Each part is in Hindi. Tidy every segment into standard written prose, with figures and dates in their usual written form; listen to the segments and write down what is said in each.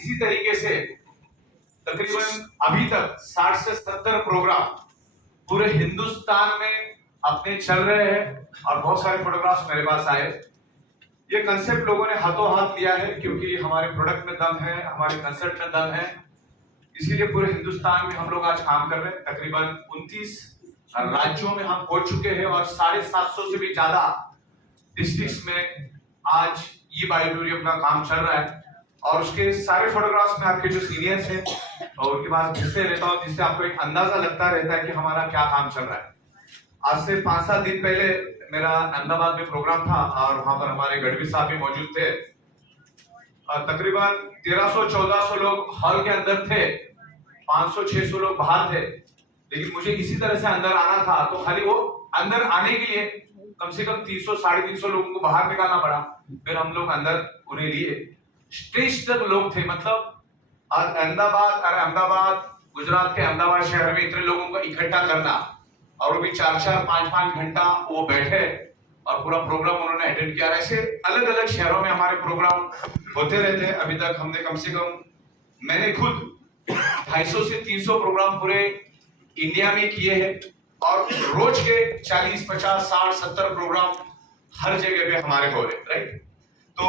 इसी तरीके से तकरीबन अभी तक 60 से 70 प्रोग्राम पूरे हिंदुस्तान में अपने चल रहे हैं और बहुत सारे फोटोग्राफ्स मेरे पास आए। ये कंसेप्ट लोगों ने हाथों हाथ लिया है क्योंकि हमारे प्रोडक्ट में दम है, हमारे कंसेप्ट में दम है, इसीलिए पूरे हिंदुस्तान में हम लोग आज काम कर रहे हैं। तकरीबन 29 राज्यों में हम पहुंच चुके हैं और 750 से भी ज्यादा डिस्ट्रिक्ट्स में आज ये बायोटूरियम का काम चल रहा है। और उसके सारे फोटोग्राफ्स में आपके जो सीनियर्स हैं और उनके पास भेजते रहता हूँ, जिससे आपको एक अंदाजा लगता रहता है कि हमारा क्या काम चल रहा है। आज से 5-7 दिन पहले मेरा अहमदाबाद में प्रोग्राम था और वहां पर हमारे गढ़वी साहब भी मौजूद थे। तकरीबन 1300-1400 लोग हॉल के अंदर थे, 500-600 लोग बाहर थे, लेकिन मुझे इसी तरह से अंदर आना था, तो खाली वो अंदर आने के लिए कम से कम 300-350 लोगों को बाहर निकालना पड़ा। फिर हम लोग अंदर उन्हें लिए, स्टेज तक लोग थे। मतलब अहमदाबाद गुजरात के अहमदाबाद शहर में इतने लोगों को इकट्ठा करना, और वो भी 4-4, 5-5 घंटा वो बैठे और पूरा प्रोग्राम उन्होंने अटेंड किया। ऐसे अलग अलग शहरों में हमारे प्रोग्राम होते रहते हैं। अभी तक हमने कम से कम, मैंने खुद 250 से 300 प्रोग्राम पूरे इंडिया में किए हैं और रोज के 40, 50, 60, 70 प्रोग्राम हर जगह पे हमारे हो रहे हैं, राइट। तो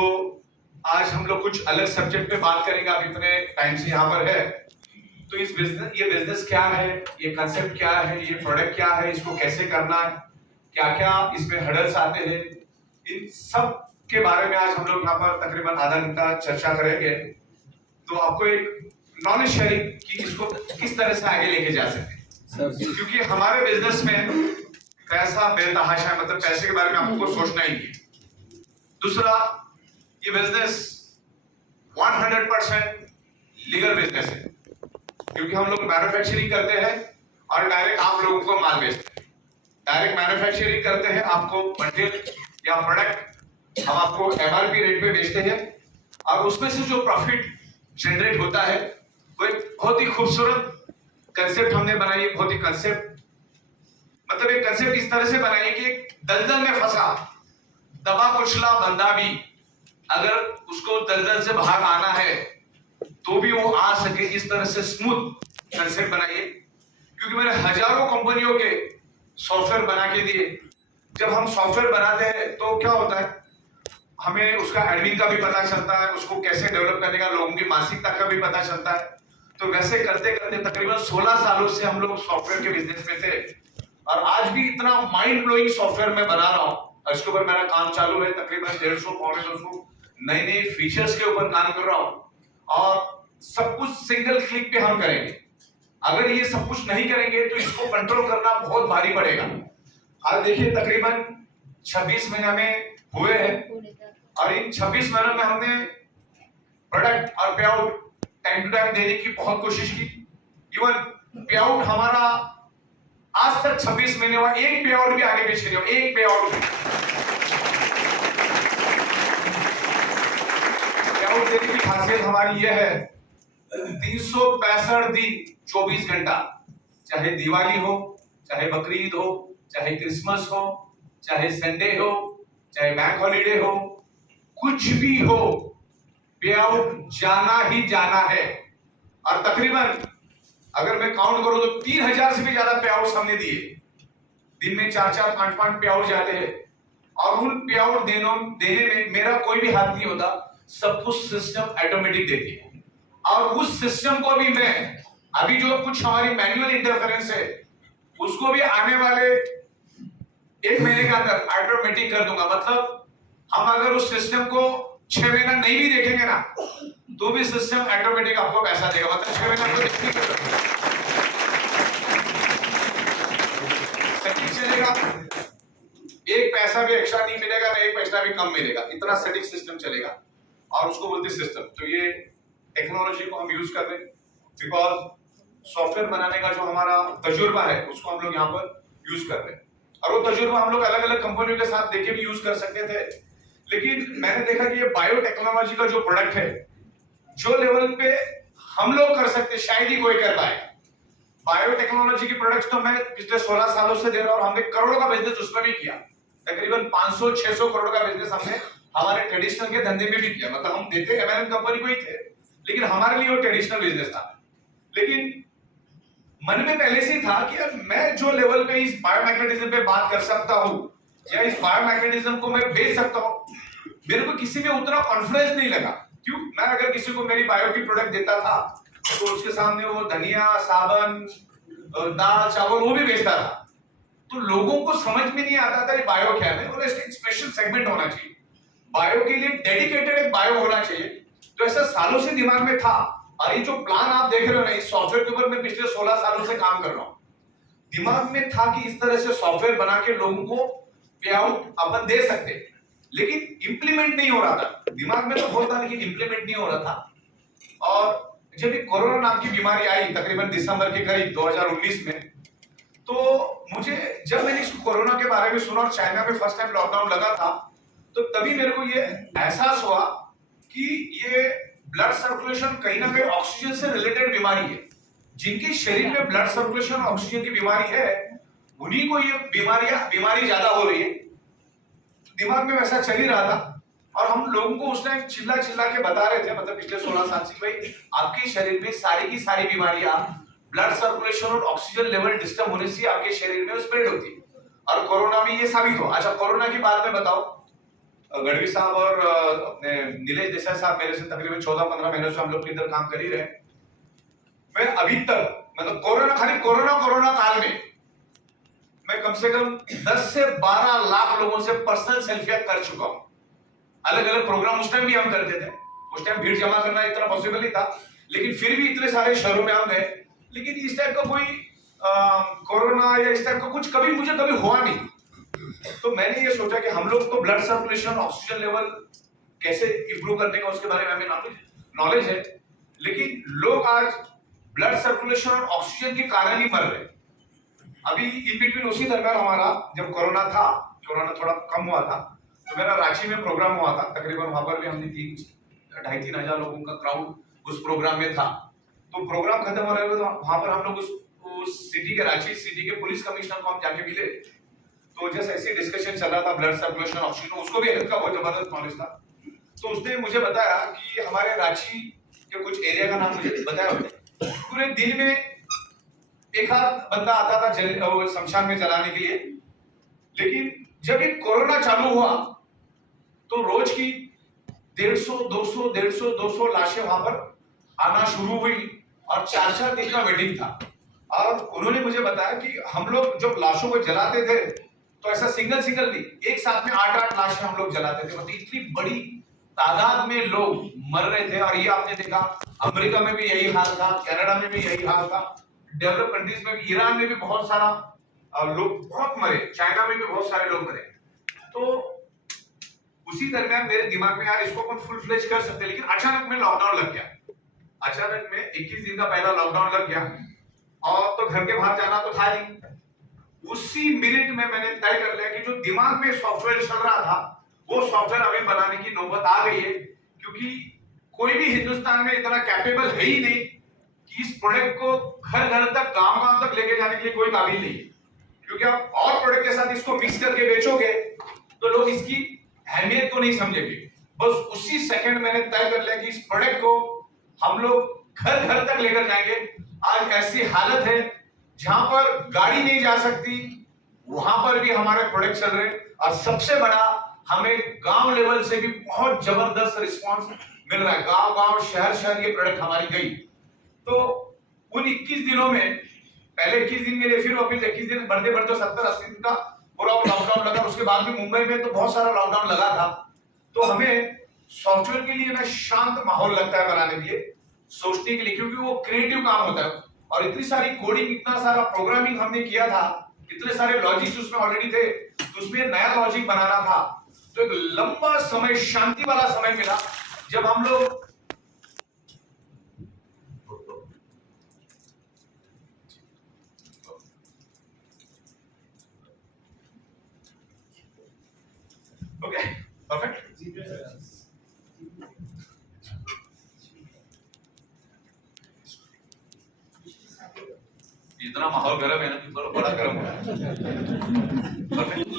आज हम लोग कुछ अलग सब्जेक्ट पे बात करेंगे। आप इतने टाइम से यहाँ पर है, तो ये बिजनेस क्या है, ये कंसेप्ट क्या है, ये प्रोडक्ट क्या है, इसको कैसे करना है, क्या क्या इसमें हर्डल्स आते हैं, इन सब के बारे में आज हम लोग यहाँ पर तकरीबन आधा घंटा चर्चा करेंगे। तो आपको एक नॉलेज शेयरिंग कि इसको किस तरह से आगे लेके जा सकते हैं, क्योंकि हमारे बिजनेस में पैसा बेतहाशा है, मतलब पैसे के बारे में आपको सोचना ही नहीं। दूसरा, ये बिजनेस 100% लीगल बिजनेस है, क्योंकि हम लोग मैन्युफैक्चरिंग करते हैं और डायरेक्ट आप लोगों को माल बेचते हैं। डायरेक्ट मैन्युफैक्चरिंग करते हैं, आपको मटेरियल या प्रोडक्ट हम आपको एमआरपी रेट पे बेचते हैं, और उसमें से जो प्रॉफिट जनरेट होता है वो एक बहुत ही खूबसूरत कंसेप्ट हमने बनाई है। बहुत ही कंसेप्ट, मतलब एक कंसेप्ट इस तरह से बनाई है कि एक दलदल में फंसा दबा कुचला बंदा भी अगर उसको दलदल से बाहर आना है तो भी वो आ सके, इस तरह से स्मूथ कंसेप्ट बनाइए। क्योंकि मैंने हजारों कंपनियों के सॉफ्टवेयर बना के दिए। जब हम सॉफ्टवेयर बनाते हैं तो क्या होता है, हमें उसका एडमिन का भी पता चलता है, उसको कैसे डेवलप करने का, लोगों की मानसिकता का भी पता चलता है। तो वैसे करते करते तकरीबन 16 सालों से हम लोग सॉफ्टवेयर के बिजनेस में थे, और आज भी इतना माइंड ब्लोइंग सॉफ्टवेयर मैं बना रहा हूँ। इसके ऊपर मेरा काम चालू है, तकरीबन 150-200 नए नए फीचर्स के ऊपर काम कर रहा हूँ, और सब कुछ सिंगल क्लिक पे हम करेंगे। अगर ये सब कुछ नहीं करेंगे तो इसको कंट्रोल करना बहुत भारी पड़ेगा। आज देखिए तकरीबन 26 महीने में हुए हैं, और इन 26 महीनों में हमने प्रोडक्ट और पे आउट टाइम टू टाइम देने की बहुत कोशिश की। इवन पे आउट हमारा आज तक 26 महीने हुआ, एक पे आउट भी आगे पीछे नहीं हुआ, एक पे आउट देने की खासियत हमारी यह है, 365 दिन 24 घंटा, चाहे दिवाली हो, चाहे बकरीद हो, चाहे क्रिसमस हो, चाहे संडे हो, चाहे बैंक हॉलिडे हो, कुछ भी हो, पे आउट जाना ही जाना है। और तकरीबन अगर मैं काउंट करूं तो 3000 से भी ज्यादा पे आउट हमने दिए। दिन में 4-4, 5-5 पे आउट जाते हैं, और उन पे आउट देने में मेरा कोई भी हाथ नहीं होता, सब कुछ सिस्टम ऑटोमेटिक देती है। और उस सिस्टम को भी मैं अभी जो कुछ हमारी मैनुअल इंटरफेरेंस है उसको भी आने वाले 1 महीने के अंदर ऑटोमेटिक कर दूंगा। मतलब हम अगर उस सिस्टम को 6 महीना नहीं भी देखेंगे ना, तो भी सिस्टम ऑटोमेटिक आपको पैसा देगा। मतलब 6 महीना आपको देखने का सटीक चलेगा, एक पैसा भी एक्स्ट्रा नहीं मिलेगा, ना एक पैसा भी कम मिलेगा, इतना सटीक सिस्टम चलेगा, और उसको बोलते सिस्टम। तो ये टेक्नोलॉजी को हम यूज कर रहे हैं, बिकॉज सॉफ्टवेयर बनाने का जो हमारा तजुर्बा है उसको हम लोग यहाँ पर यूज कर रहे हैं। और वो तजुर्बा हम लोग अलग अलग कंपनियों के साथ देखे भी यूज कर सकते थे, लेकिन मैंने देखा कि ये बायोटेक्नोलॉजी का जो प्रोडक्ट है, जो लेवल पे हम लोग कर सकते शायद ही कोई कर पाए। बायोटेक्नोलॉजी की प्रोडक्ट्स तो मैं पिछले 16 सालों से दे रहा हूं, और हमने करोड़ों का बिजनेस उसमें भी किया। तकरीबन 500-600 करोड़ का बिजनेस हमने हमारे ट्रेडिशनल के धंधे में भी किया। मतलब हम देते एमएनएम कंपनी को ही थे, लेकिन हमारे लिए वो ट्रेडिशनल बिजनेस था। लेकिन मन में पहले से ही था कि यार मैं जो लेवल पे इस बायोमैग्नेटिज्म पे बात कर सकता हूं या इस बायोमैग्नेटिज्म को मैं बेच सकता हूं, मेरे को किसी में उतना कॉन्फिडेंस नहीं लगा। क्यों? मैं अगर किसी को मेरी बायो की प्रोडक्ट देता था तो उसके सामने वो धनिया, साबन, दाल, चावल वो भी बेचता था, तो लोगों को समझ में नहीं आता था ये बायो क्या है। और इसका एक स्पेशल सेगमेंट होना चाहिए, बायो के लिए डेडिकेटेड एक बायो होना चाहिए। तो ऐसा सालों से दिमाग में था। और ये जो प्लान आप देख रहे हो ना, इस सॉफ्टवेयर के ऊपर मैं पिछले 16 सालों से काम कर रहा हूं। दिमाग में था कि इस तरह से सॉफ्टवेयर बना के लोगों को पे आउट अपन दे सकते, लेकिन इंप्लीमेंट नहीं हो रहा था। दिमाग में तो बहुत था लेकिन इंप्लीमेंट नहीं हो रहा था। और जब ये कोरोना नाम की बीमारी आई तकरीबन दिसंबर के करीब 2019 में, तो मुझे जब मैंने इस कोरोना के बारे में सुना और चाइना में फर्स्ट टाइम लॉकडाउन लगा था, तो तभी मेरे को ये एहसास हुआ कि ये ब्लड सर्कुलेशन कहीं ना कहीं ऑक्सीजन से रिलेटेड बीमारी है। जिनके शरीर में ब्लड सर्कुलेशन ऑक्सीजन की बीमारी है, उन्हीं को ये बीमारी ज्यादा हो रही है। दिमाग में वैसा चल ही रहा था। और हम लोगों को उस टाइम चिल्ला चिल्ला के बता रहे थे, मतलब पिछले 16 साल से, भाई आपके शरीर में सारी की सारी बीमारियां ब्लड सर्कुलेशन और ऑक्सीजन लेवल डिस्टर्ब होने से आपके शरीर में स्प्रेड होती है। और कोरोना में ये साबित हो। अच्छा, कोरोना की बात में बताओ, गढ़वी साहब और अपने नीलेश देसाई साहब मेरे से तकरीबन 14-15 महीनों से हम लोग इधर काम कर ही रहे। मैं अभी तक मतलब खाली कोरोना काल में मैं कम से कम 10 से 12 लाख लोगों से पर्सनल सेल्फियां कर चुका हूं। अलग अलग प्रोग्राम उस टाइम भी हम करते थे। उस टाइम भीड़ जमा करना इतना पॉसिबल नहीं था, लेकिन फिर भी इतने सारे शहरों में हम गए। लेकिन इस टाइप का कोई कोरोना या इस टाइप का कुछ मुझे कभी हुआ नहीं। तो मैंने ये सोचा कि हम लोग तो ब्लड सर्कुलेशन, ऑक्सीजन लेवल कैसे इंप्रूव करने का उसके बारे में हमें नॉलेज है, लेकिन लोग आज ब्लड सर्कुलेशन और ऑक्सीजन के कारण ही मर रहे। अभी इन बिटवीन उसी दरमियान हमारा जब कोरोना थोड़ा कम हुआ था, तो मेरा रांची में प्रोग्राम हुआ था। तकरीबन वहां पर भी हमने 2,500-3 हजार लोगों का क्राउड उस प्रोग्राम में था। तो प्रोग्राम खत्म हो रहे थे, तो वहां पर हम लोग उस सिटी के, रांची सिटी के पुलिस कमिश्नर को हम जाके मिले। तो जैसे ऐसी डिस्कशन चल रहा था ब्लड सर्कुलेशन, ऑक्सीजन, उसको भी हेल्थ का बहुत जबरदस्त नॉलेज था। तो उसने मुझे बताया कि हमारे रांची के कुछ एरिया का नाम मुझे बताया। पूरे दिन में एक आध बंदा आता था शमशान में जलाने के लिए, लेकिन जब ये कोरोना चालू हुआ तो रोज की 150-200 लाशें वहां पर आना शुरू हुई और 4-4 दिन का वेटिंग था। और उन्होंने मुझे बताया कि हम लोग जब लाशों को जलाते थे तो ऐसा सिंगल नहीं, एक साथ में 8-8 लाशें हम लोग जलाते थे। मतलब इतनी बड़ी तादाद में लोग मर रहे थे। और ये आपने देखा अमेरिका में भी यही हाल था, कनाडा में भी यही हाल था, डेवलप कंट्रीज में भी, ईरान में भी बहुत सारा लोग बहुत मरे, चाइना में भी बहुत सारे लोग मरे। तो उसी दरमियान मेरे दिमाग में यार इसको अपन फुल फ्लेज कर सकते, लेकिन अचानक में लॉकडाउन लग गया। अचानक में 21 दिन का पहला लॉकडाउन लग गया और तो घर के बाहर जाना तो था नहीं। उसी मिनट में मैंने तय कर लिया कि जो दिमाग में सॉफ्टवेयर चल रहा था वो सॉफ्टवेयर अभी बनाने की नौबत आ गई है, क्योंकि कोई भी हिंदुस्तान में इतना कैपेबल है ही नहीं कि इस प्रोडक्ट को घर तक, गांव तक लेके जाने के लिए कोई काबिल नहीं है। क्योंकि आप और प्रोडक्ट के साथ इसको मिक्स करके बेचोगे तो लोग इसकी अहमियत को नहीं समझेंगे। बस उसी सेकंड मैंने तय कर लिया कि इस प्रोडक्ट को हम लोग घर तक लेकर जाएंगे। आज ऐसी हालत है जहां पर गाड़ी नहीं जा सकती, वहां पर भी हमारे प्रोडक्ट चल रहे। और सबसे बड़ा, हमें गांव लेवल से भी बहुत जबरदस्त रिस्पांस मिल रहा है। गांव शहर ये प्रोडक्ट हमारी गई। तो उन 21 दिनों में, पहले 21 दिन मिले, फिर वापिस 21 दिन बढ़ते 70-80 दिन का पूरा लॉकडाउन लगा। उसके बाद भी मुंबई में तो बहुत सारा लॉकडाउन लगा था। तो हमें सॉफ्टवेयर के लिए ना शांत माहौल लगता है बनाने के लिए, सोचने के लिए, क्योंकि वो क्रिएटिव काम होता है। और इतनी सारी कोडिंग, इतना सारा प्रोग्रामिंग हमने किया था, इतने सारे लॉजिक्स उसमें ऑलरेडी थे, तो उसमें नया लॉजिक बनाना था। तो एक लंबा समय, शांति वाला समय मिला जब हम लोग ओके परफेक्ट। इतना माहौल गर्म है ना कि बड़ा गर्म हो रहा है। परफेक्ट।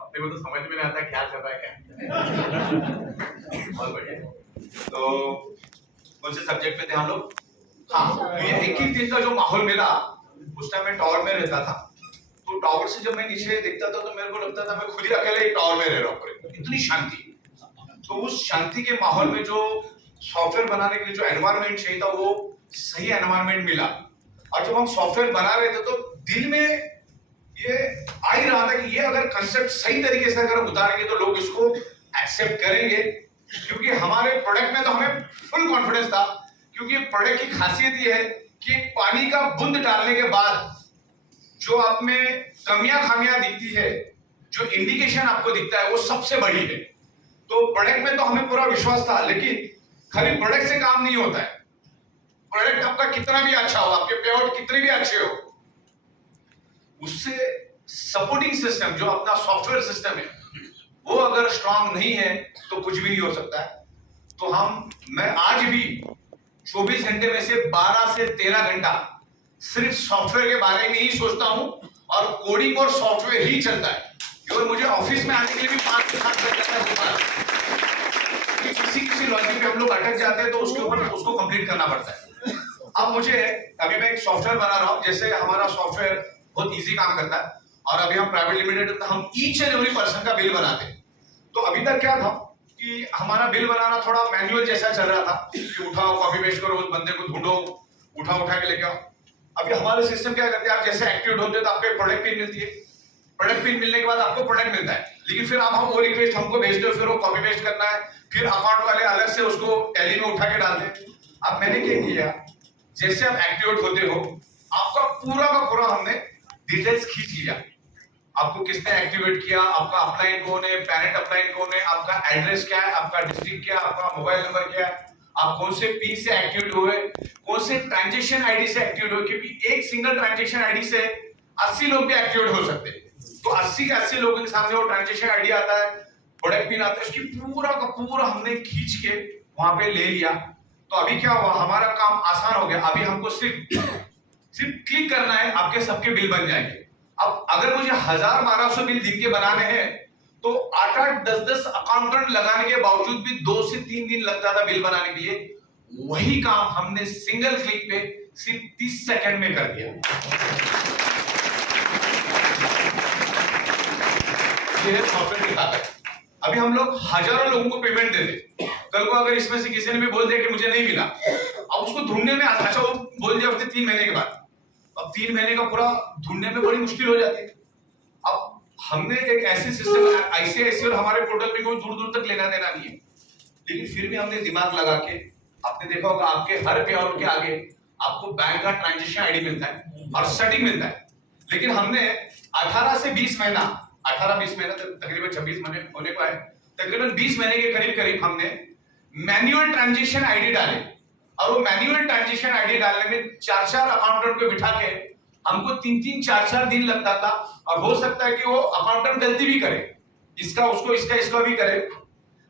अपने को तो में आता है क्या कर रहा है क्या। बहुत बढ़िया। तो कौन से सब्जेक्ट में थे हम लोग? हाँ, तो ये 21 दिन का जो माहौल मिला, उस टाइम मैं टावर में रहता था, तो टावर से जब मैं नीचे देखता था तो मेरे को लगता था मैं खुद ही अकेले टावर में रह रहा हूँ, इतनी शांति। तो उस शांति के माहौल में जो सॉफ्टवेयर बनाने के लिए जो एनवायरनमेंट चाहिए था, वो सही एनवायरनमेंट मिला। और जब हम सॉफ्टवेयर बना रहे थे तो दिल में ये आ ही रहा था कि ये अगर कंसेप्ट सही तरीके से अगर उतारेंगे तो लोग इसको एक्सेप्ट करेंगे, क्योंकि हमारे प्रोडक्ट में तो हमें फुल कॉन्फिडेंस था। क्योंकि प्रोडक्ट की खासियत ये है कि पानी का बूंद डालने के बाद जो आप में कमियां खामियां दिखती है, जो इंडिकेशन आपको दिखता है, वो सबसे बड़ी है। तो प्रोडक्ट में तो हमें पूरा विश्वास था, लेकिन खाली प्रोडक्ट से काम नहीं होता है। प्रोडक्ट आपका कितना भी अच्छा हो, आपके पेआउट कितने भी अच्छे हो, उससे सपोर्टिंग सिस्टम जो अपना सॉफ्टवेयर सिस्टम है वो अगर स्ट्रांग नहीं है तो कुछ भी नहीं हो सकता है। तो मैं आज भी 24 घंटे में से 12 से 13 घंटा सिर्फ सॉफ्टवेयर के बारे में ही सोचता हूं, और कोडिंग और सॉफ्टवेयर ही चलता है। और मुझे ऑफिस में आने के लिए भी 5 से 7 बज जाता है दोपहर। किसी लॉजिक पे हम लोग अटक जाते हैं तो उसके ऊपर उसको कंप्लीट करना पड़ता है। अब अभी मैं एक सॉफ्टवेयर बना रहा हूं, जैसे हमारा सॉफ्टवेयर बहुत इजी काम करता है, और अभी हम प्राइवेट लिमिटेड, हम ईच एंड एवरी पर्सन का बिल बनाते हैं। तो अभी तक क्या था कि हमारा बिल बनाना थोड़ा मैनुअल जैसा चल रहा था कि उठाओ, कॉपी पेस्ट करो, उस बंदे को ढूंढो, उठा के लेके आओ। अभी हमारे सिस्टम क्या करते हैं, आप जैसे एक्टिवेट होते हो तो आपको प्रोडक्ट पिन मिलती है। प्रोडक्ट पिन मिलने के बाद आपको प्रोडक्ट मिलता है, लेकिन फिर आप वो रिक्वेस्ट हमको भेजते हो, फिर वो कॉपी पेस्ट करना है, फिर अकाउंट वाले अलग से उसको टैली में उठा के डालते हैं। अब मैंने क्या किया, जैसे आप एक्टिवेट होते हो, आपका पूरा का पूरा हमने डिटेल्स खींच लिया। आपको किसने एक्टिवेट किया, आपका अपलाइन कौन है, पेरेंट अपलाइन कौन है, आपका एड्रेस क्या है, आपका डिस्ट्रिक्ट क्या है, आपका मोबाइल नंबर क्या है, आप कौन से पिन से एक्टिवेट हुए, कौन से ट्रांजैक्शन आईडी से एक्टिवेट हुए, क्योंकि एक सिंगल ट्रांजैक्शन आईडी से 80 लोग भी एक्टिवेट हो सकते हैं। तो 80 के 80 लोगों के सामने वो ट्रांजैक्शन आईडी आता है, प्रोडक्ट पिन आता है, उसकी पूरा का पूरा हमने खींच के वहां पे ले लिया। तो अभी क्या हुआ, हमारा काम आसान हो गया। अभी हमको सिर्फ क्लिक करना है, आपके सबके बिल बन जाएंगे। अब अगर मुझे 1000-1200 बिल दिन के बनाने हैं तो 8-8, 10-10 अकाउंटेंट लगाने के बावजूद भी 2 से 3 दिन लगता था बिल बनाने के लिए। वही काम हमने सिंगल क्लिक पे सिर्फ 30 सेकंड में कर दिया। ये है सॉफ्टवेयर की ताकत। अभी हम लोग हजारों लोगों को पेमेंट देते, कल को अगर इसमें से किसी ने भी बोल दिया कि मुझे नहीं मिला, अब उसको ढूंढने में, अच्छा वो बोल दिया उसने 3 महीने के बाद, अब 3 महीने का पूरा ढूंढने में बड़ी मुश्किल हो जाती है। अब हमने एक ऐसे सिस्टम आईसीआईसी और हमारे पोर्टल में कोई दूर दूर तक लेना देना नहीं है, लेकिन फिर भी हमने दिमाग लगा के, आपने देखा होगा आपके हर पेआउट के आगे आपको बैंक का ट्रांजैक्शन आईडी मिलता है और सेटिंग मिलता है। लेकिन हमने 18 से 20 महीना, 18-20 महीना तकरीबन 26 महीने होने को है, तकरीबन 20 महीने के करीब हमने मैन्युअल ट्रांजैक्शन आईडी डाले। और वो मैन्युअल ट्रांजैक्शन आईडी डालने में 4-4 अकाउंटेंट को बिठा के हमको 3-3, 4-4 दिन लगता था। और हो सकता है कि वो अकाउंटेंट गलती भी करे, इसका उसको, इसका भी करे।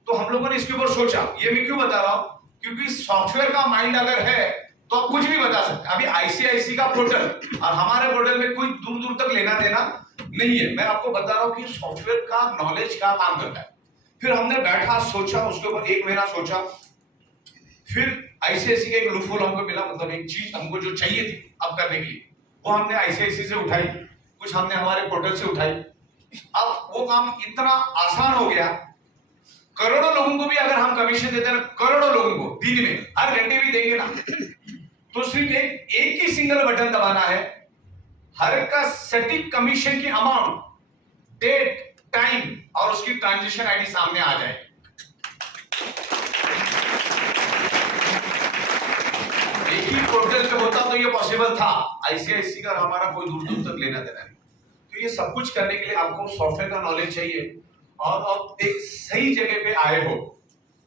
तो हम लोगों ने इसके ऊपर सोचा। ये मैं क्यों बता रहा हूं, क्योंकि सॉफ्टवेयर का माइंड अगर है तो आप कुछ भी बता सकते हैं। अभी आईसीआईसी का पोर्टल और हमारे पोर्टल में कोई दूर दूर तक लेना देना नहीं है। मैं आपको बता रहा हूं कि सॉफ्टवेयर का नॉलेज क्या काम करता है। फिर हमने बैठा, सोचा, उसके ऊपर 1 महीना सोचा। फिर आईसीआईसी का एक लूपहोल हमको मिला, मतलब एक चीज हमको जो चाहिए थी अब करने के लिए, वो हमने आईसीआईसी से उठाई, कुछ हमने हमारे पोर्टल से उठाई। अब वो काम इतना आसान हो गया, करोड़ों लोगों को भी अगर हम कमीशन देते हैं, करोड़ों लोगों को दिन में, हर घंटे भी देंगे ना, तो सिर्फ एक ही सिंगल बटन दबाना है, हर का सटीक कमीशन की अमाउंट, डेट, टाइम और उसकी ट्रांजैक्शन आईडी सामने आ जाए। एक ही पोर्टल पे होता तो ये पॉसिबल था। आईसीआईसी का हमारा कोई दूर दूर तक लेना देना नहीं। तो ये सब कुछ करने के लिए आपको सॉफ्टवेयर का नॉलेज चाहिए और आप एक सही जगह पे आए हो।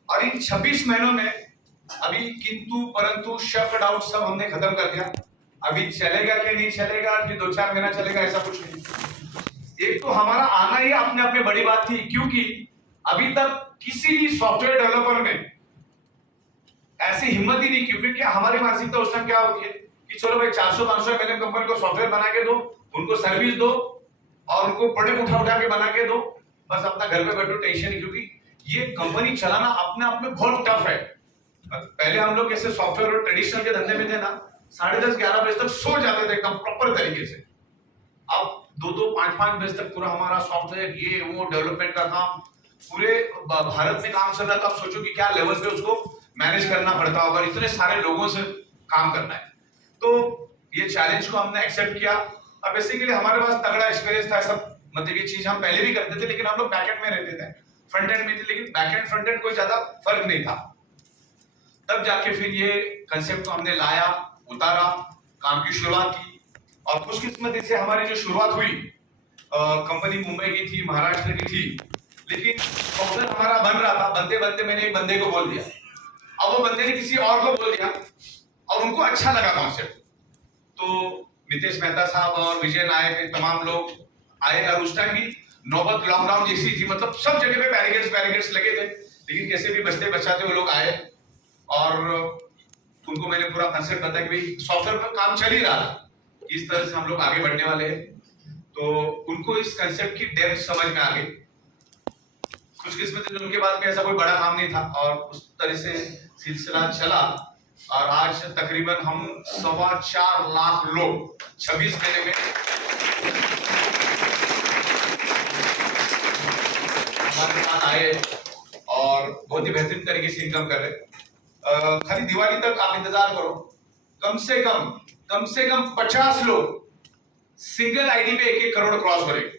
और इन 26 महीनों में अभी किंतु परंतु शक डाउट सब हमने खत्म कर दिया। अभी चलेगा कि नहीं चलेगा, फिर 2-4 महीना चलेगा, ऐसा कुछ नहीं। एक तो हमारा आना ही अपने आप में बड़ी बात थी, क्योंकि अभी तक किसी भी सॉफ्टवेयर डेवलपर में ऐसी हिम्मत ही नहीं, क्योंकि क्या हमारी मानसिकता उस टाइम क्या होती है कि चलो भाई 400-500 एमएलएम कंपनी को सॉफ्टवेयर बना के दो, उनको सर्विस दो और उनको प्रोडक्ट उठा के बना के दो, बस अपना घर पे बैठो, टेंशन नहीं, क्योंकि ये कंपनी चलाना अपने आप में बहुत टफ है। पहले हम लोग कैसे सॉफ्टवेयर और ट्रेडिशनल के धंधे में थे ना, 10:30-11 बजे तक सो जाते थे एकदम प्रॉपर तरीके से। अब 2-2, 5-5 बजे तक पूरा हमारा सॉफ्टवेयर ये वो डेवलपमेंट का काम पूरे भारत में काम चल रहा है। तो आप सोचो कि क्या लेवल पे उसको मैनेज करना पड़ता होगा, इतने सारे लोगों से काम करना है। तो ये चैलेंज को हमने एक्सेप्ट किया और बेसिकली हमारे पास तगड़ा एक्सपीरियंस था सब, मतलब ये चीज हम पहले भी करते थे, लेकिन हम लोग बैकएंड में रहते थे, फ्रंट एंड में थे, लेकिन बैकएंड फ्रंट एंड कोई ज्यादा फर्क नहीं था। तब जाके फिर ये कंसेप्ट को हमने लाया, उतारा, काम की शुरुआत की और खुशकिस्मती से हमारी जो शुरुआत हुई, कंपनी मुंबई की थी, महाराष्ट्र की थी, लेकिन सॉफ्टवेयर हमारा बन रहा था। बनते बनते मैंने एक बंदे को बोल दिया, अब वो बंदे ने किसी और को बोल दिया और उनको अच्छा लगा कॉन्सेप्ट। तो मितेश मेहता साहब और विजय नायक तमाम लोग आए और उस टाइम भी नौबत लॉकडाउन जैसी थी, मतलब सब जगह पे बैरिकेड्स लगे थे, लेकिन कैसे भी बचते बचाते वो लोग आए और उनको मैंने पूरा कंसेप्ट बताया कि भाई सॉफ्टवेयर पर काम चल ही रहा है, इस तरह से हम लोग आगे बढ़ने वाले हैं। तो उनको इस कंसेप्ट की डेप्थ समझ में आ गई। खुशकिस्मती उनके बाद में ऐसा कोई बड़ा काम नहीं था और उस तरह से सिलसिला चला और आज तकरीबन हम 4.25 लाख लोग 26 महीने में हमारे साथ आए और बहुत ही बेहतरीन तरीके से इनकम कर रहे। खाली दिवाली तक आप इंतजार करो, कम से कम 50 लोग सिंगल आईडी पे 1-1 करोड़ क्रॉस करेंगे।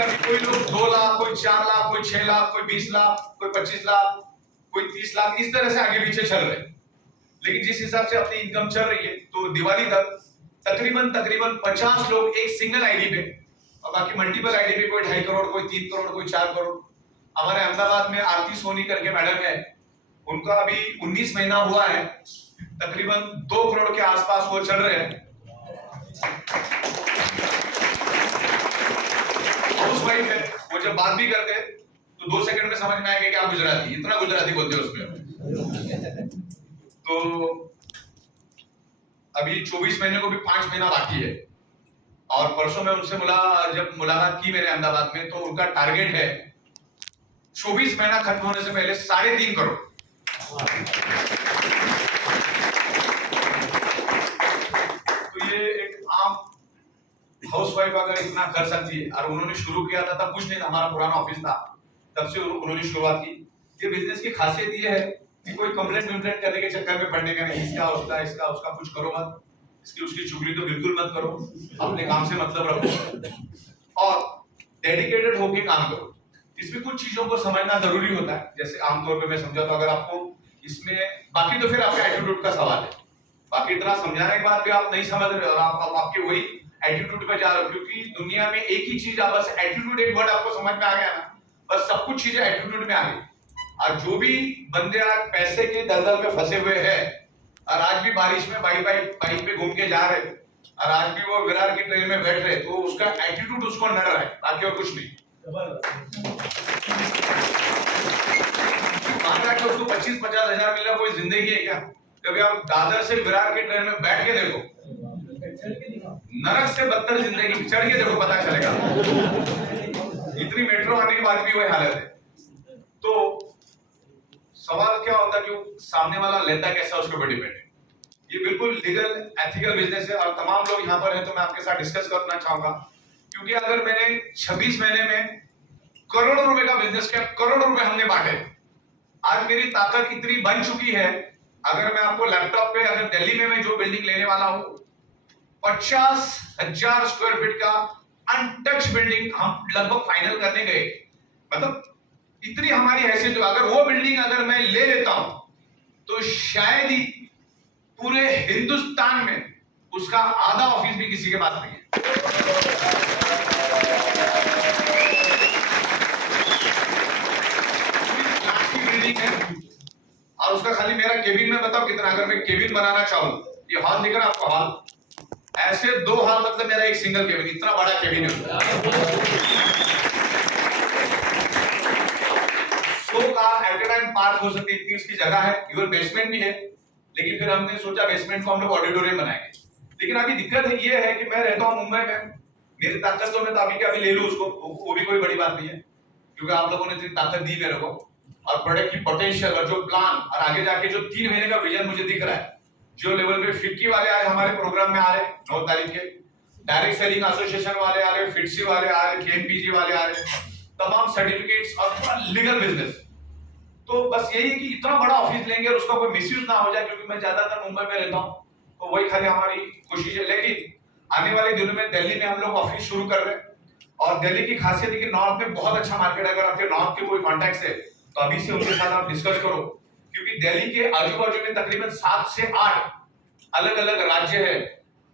अभी कोई लोग 2 लाख, कोई 4 लाख, कोई 6 लाख, कोई 20 लाख, कोई 25 लाख, कोई 30 लाख, इस तरह से आगे पीछे चल रहे हैं। लेकिन जिस हिसाब से अपनी इनकम चल रही है, तो दिवाली तक तकरीबन 50 लोग एक सिंगल आईडी पे और बाकी मल्टीपल आईडी पे, कोई 2.5 करोड़, कोई 3 करोड़, कोई 4 करोड़। हमारे अहमदाबाद में आरती सोनी करके मैडम है, उनका अभी 19 महीना हुआ है, तकरीबन 2 करोड़ के आसपास वो चल रहे हैं। हाउस वाइफ है, वो जब बात भी करते हैं तो 2 सेकंड में समझ में आएगा कि आप गुजराती, इतना गुजराती बोलते हैं उसमें। तो अभी 24 महीने को भी 5 महीना बाकी है और परसों में उनसे जब मुलाकात की मेरे अहमदाबाद में, तो उनका टारगेट है 24 महीना खत्म होने से पहले 3.5 करोड़। तो ये एक आम हाउसवाइफ अगर इतना कर सकती है, और उन्होंने शुरू किया था तब कुछ नहीं था, हमारा पुराना ऑफिस था, तब से उन्होंने शुरुआत की। ये बिजनेस की खासियत ये है कि कोई कंप्लेंट करने के चक्कर में पड़ने का नहीं, इसका उसका कुछ करो मत, इसकी उसकी चुगली तो बिल्कुल मत करो, अपने काम से मतलब रखो और डेडिकेटेड होके काम करो। इसमें कुछ चीजों को समझना जरूरी होता है, जैसे आमतौर पे मैं समझाता हूं, अगर आपको इसमें, बाकी तो फिर आपके एटीट्यूड का सवाल है, बाकी इतना समझाने के बाद भी आप नहीं समझ रहे और आप आपके वही एटीट्यूड पे जा रहे हो, क्योंकि दुनिया में एक ही चीज, आप बस एटीट्यूड, एक वर्ड आपको समझ में आ गया ना, बस सब कुछ चीजें एटीट्यूड में आ गई। और जो भी बंदे आज पैसे के दलदल में फंसे हुए हैं और आज भी बारिश में बाइक पे घूम के जा रहे और आज भी वो विरार की ट्रेन में बैठ रहे, तो उसका एटीट्यूड उसको नड़ रहा है, बाकी और कुछ नहीं। मान रहा है कि उसको 25-50 हजार मिल रहा, कोई जिंदगी है क्या? कभी आप दादर से विरार की ट्रेन में बैठ के देखो, नरक से बदतर जिंदगी, चढ़ के देखो, पता चलेगा। इतनी मेट्रो आने के बाद भी वही हालत है। तो सवाल क्या होता है कि सामने वाला लेता कैसा, उसके ऊपर डिपेंड है। ये बिल्कुल लीगल एथिकल बिजनेस है और तमाम लोग यहाँ पर हैं, तो मैं आपके साथ डिस्कस करना चाहूंगा, क्योंकि अगर मैंने 26 महीने में करोड़ों रुपए का बिजनेस किया, करोड़ों रुपए हमने बांटे, आज मेरी ताकत इतनी बन चुकी है, अगर मैं आपको लैपटॉप पे, अगर दिल्ली में मैं जो बिल्डिंग लेने वाला हूं, 50,000 स्क्वायर फीट का अनटच बिल्डिंग हम लगभग फाइनल करने गए, मतलब इतनी हमारी हैसियत, अगर वो बिल्डिंग अगर मैं ले लेता हूं तो शायद ही पूरे हिंदुस्तान में उसका आधा ऑफिस भी किसी के पास नहीं है। बिल्डिंग है और उसका खाली मेरा केबिन में बताओ कितना, अगर मैं केबिन बनाना चाहूं, ये हॉल दिख रहा है आपको, हॉल ऐसे 2 हॉल, मतलब मेरा एक सिंगल केबिन, इतना बड़ा केबिन है। 100 कार एट ए टाइम पार्क हो सकती है, इतनी इसकी जगह है, इवन बेसमेंट भी है, लेकिन फिर हमने सोचा बेसमेंट को हम लोग ऑडिटोरियम बनाएंगे। लेकिन अभी दिक्कत है ये है कि मैं रहता हूं मुंबई में, मेरी ताकत तो मैं तो अभी के अभी ले लूं उसको, वो भी कोई बड़ी बात नहीं है, क्योंकि आप लोगों ने इतनी ताकत दी मेरे को, और प्रोडक्ट की पोटेंशियल और जो प्लान और आगे जाके जो 3 महीने का विजन मुझे दिख रहा है, जो लेवल पे फिक्की वाले आज हमारे प्रोग्राम में आ रहे 9 तारीख के, डायरेक्ट सेलिंग एसोसिएशन वाले आ रहे, फिटसी वाले आ रहे, केएमपीजी वाले आ रहे, तमाम सर्टिफिकेट्स और लीगल बिजनेस। तो बस यही है कि इतना बड़ा ऑफिस लेंगे और उसका कोई मिसयूज ना हो जाए, क्योंकि मैं ज्यादातर मुंबई में रहता हूँ, तो वही खाली हमारी कोशिश है। लेकिन आने वाले दिनों में दिल्ली में हम लोग ऑफिस शुरू कर रहे हैं, और दिल्ली की खासियत है कि नॉर्थ में बहुत अच्छा मार्केट है। अगर आपके नॉर्थ के कोई कॉन्टैक्ट है तो अभी से उनके साथ आप डिस्कस करो, क्योंकि दिल्ली के आजू बाजू में तकरीबन 7 से 8 अलग अलग राज्य है,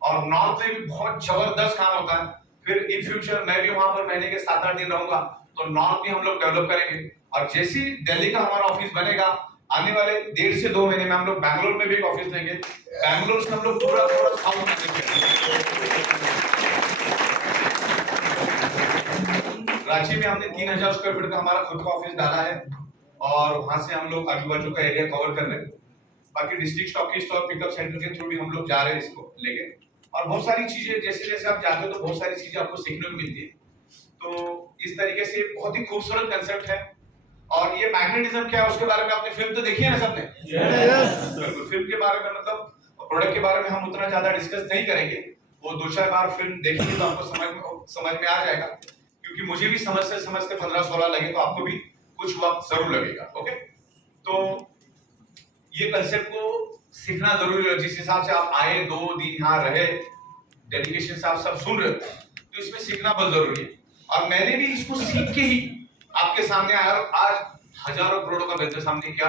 और नॉर्थ में भी बहुत जबरदस्त काम होता है। फिर इन फ्यूचर मैं भी वहां पर महीने के 7-8 दिन रहूंगा, तो नॉर्थ में हम लोग डेवलप करेंगे। और जैसे ही दिल्ली का हमारा ऑफिस बनेगा, आने वाले 1.5 से 2 महीने में हम लोग बैंगलोर में भी एक ऑफिस लेंगे। बैंगलोर से हम लोग पूरा साउथ रांची में हमने 3000 स्क्वायर फीट का हमारा खुद का ऑफिस डाला है, और वहां से हम लोग आजू बाजू का एरिया कवर कर रहे हैं। बाकी डिस्ट्रिक्ट स्टॉकिस्ट और पिकअप सेंटर के थ्रू भी हम लोग जा रहे हैं इसको लेके, और बहुत सारी चीजें जैसे जैसे आप जाते हो तो बहुत सारी चीजें आपको सीखने को मिलती है। तो इस तरीके से बहुत ही खूबसूरत कंसेप्ट है। और ये मैग्नेटिज्म क्या है उसके बारे में आपने फिल्म तो देखी है ना सबने? बिल्कुल। फिल्म के बारे में मतलब प्रोडक्ट के बारे में हम उतना ज्यादा डिस्कस नहीं करेंगे, वो 2-4 बार फिल्म देखेंगे तो आपको समझ में आ जाएगा, क्योंकि मुझे भी समझते 15-16 लगे, तो आपको भी कुछ वक्त जरूर लगेगा। ओके, तो ये कंसेप्ट को सीखना जरूरी है। जिस हिसाब से आप आए 2 दिन यहाँ रहे, डेडिकेशन से आप सब सुन रहे हो, तो इसमें सीखना बहुत जरूरी है। और मैंने भी इसको सीख के ही आपके सामने आया, और आज हजारों करोड़ों का बिजनेस हमने किया।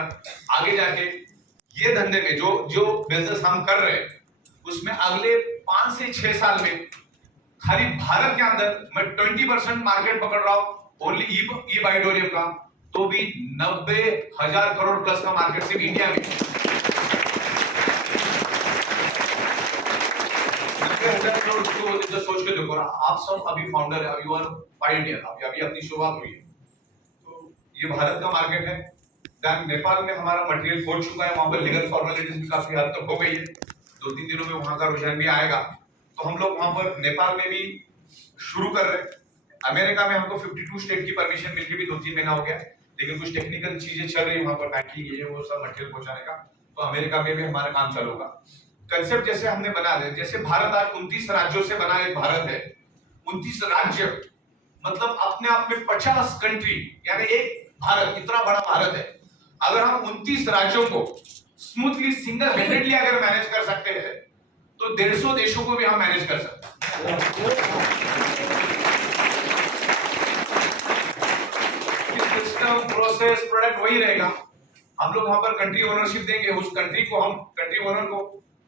आगे जाके ये धंधे में जो बिजनेस हम कर रहे हैं, उसमें अगले 5 से 6 साल में खाली भारत के अंदर मैं 20% मार्केट पकड़ रहा हूं ओनली ई बाइडोरियम का, तो भी 90,000 करोड़ प्लस का मार्केट सिर्फ इंडिया में। 90,000 करोड़ जो सोच के देखो ना, आप सब अभी फाउंडर है, अभी पायनियर, अभी अपनी शुरुआत हुई है, तो ये भारत का मार्केट है। देन नेपाल में हमारा मटेरियल पहुंच चुका है, वहां पर लीगल फॉर्मेलिटीज भी काफी हद तक हो गई है, 2-3 दिनों में वहां का रुझान भी आएगा, तो हम लोग वहां पर नेपाल में भी शुरू कर रहे हैं। अमेरिका में हमको 52 स्टेट की परमिशन मिलके भी 2-3 महीना हो गया, लेकिन कुछ टेक्निकल चीजें चल रही है वहां पर, बैंकिंग ये वो सब मटेरियल पहुंचाने का, तो अमेरिका में भी हमारा काम चालू होगा। कंसेप्ट जैसे हमने बना दिया, जैसे भारत आज 29 राज्यों से बना एक भारत है, 29 राज्य मतलब अपने आप में 50 कंट्री, यानी एक भारत, इतना बड़ा भारत है। अगर हम 29 राज्यों को स्मूथली सिंगल हैंडेडली अगर मैनेज कर सकते हैं, तो 150 देशों को भी हम मैनेज कर सकते हैं। सिस्टम, प्रोसेस, प्रोडक्ट वही रहेगा। हम लोग वहां पर कंट्री ओनरशिप देंगे, उस कंट्री को हम कंट्री ओनर को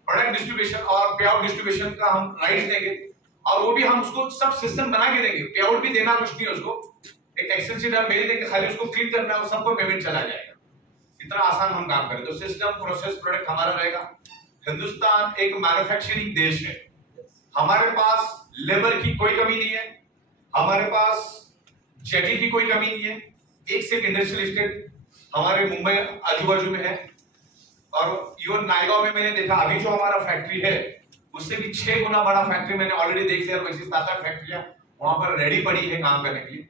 प्रोडक्ट डिस्ट्रीब्यूशन और पे आउट डिस्ट्रीब्यूशन का हम राइट्स देंगे, और वो भी हम उसको सब सिस्टम बना के देंगे। पे आउट भी देना कुछ नहीं है उसको, एक एक्सेल शीट हम भेज देंगे, खाली उसको क्लिक करना है और सबको पेमेंट चला जाएगा। इतना आसान हम काम करें। तो सिस्टम, प्रोसेस, प्रोडक्ट हमारा रहेगा। हिंदुस्तान एक मैन्युफैक्चरिंग देश है, हमारे पास लेबर की कोई कमी नहीं है, हमारे पास जेटी की कोई कमी नहीं है। एक से इंडस्ट्रियल एस्टेट हमारे मुंबई आजू बाजू में है, और इवन नायगांव में मैंने देखा अभी जो हमारा फैक्ट्री है उससे भी 6 गुना बड़ा फैक्ट्री मैंने ऑलरेडी देख लिया, और वैसे 7-8 फैक्ट्रियां वहां पर रेडी पड़ी है काम करने के लिए।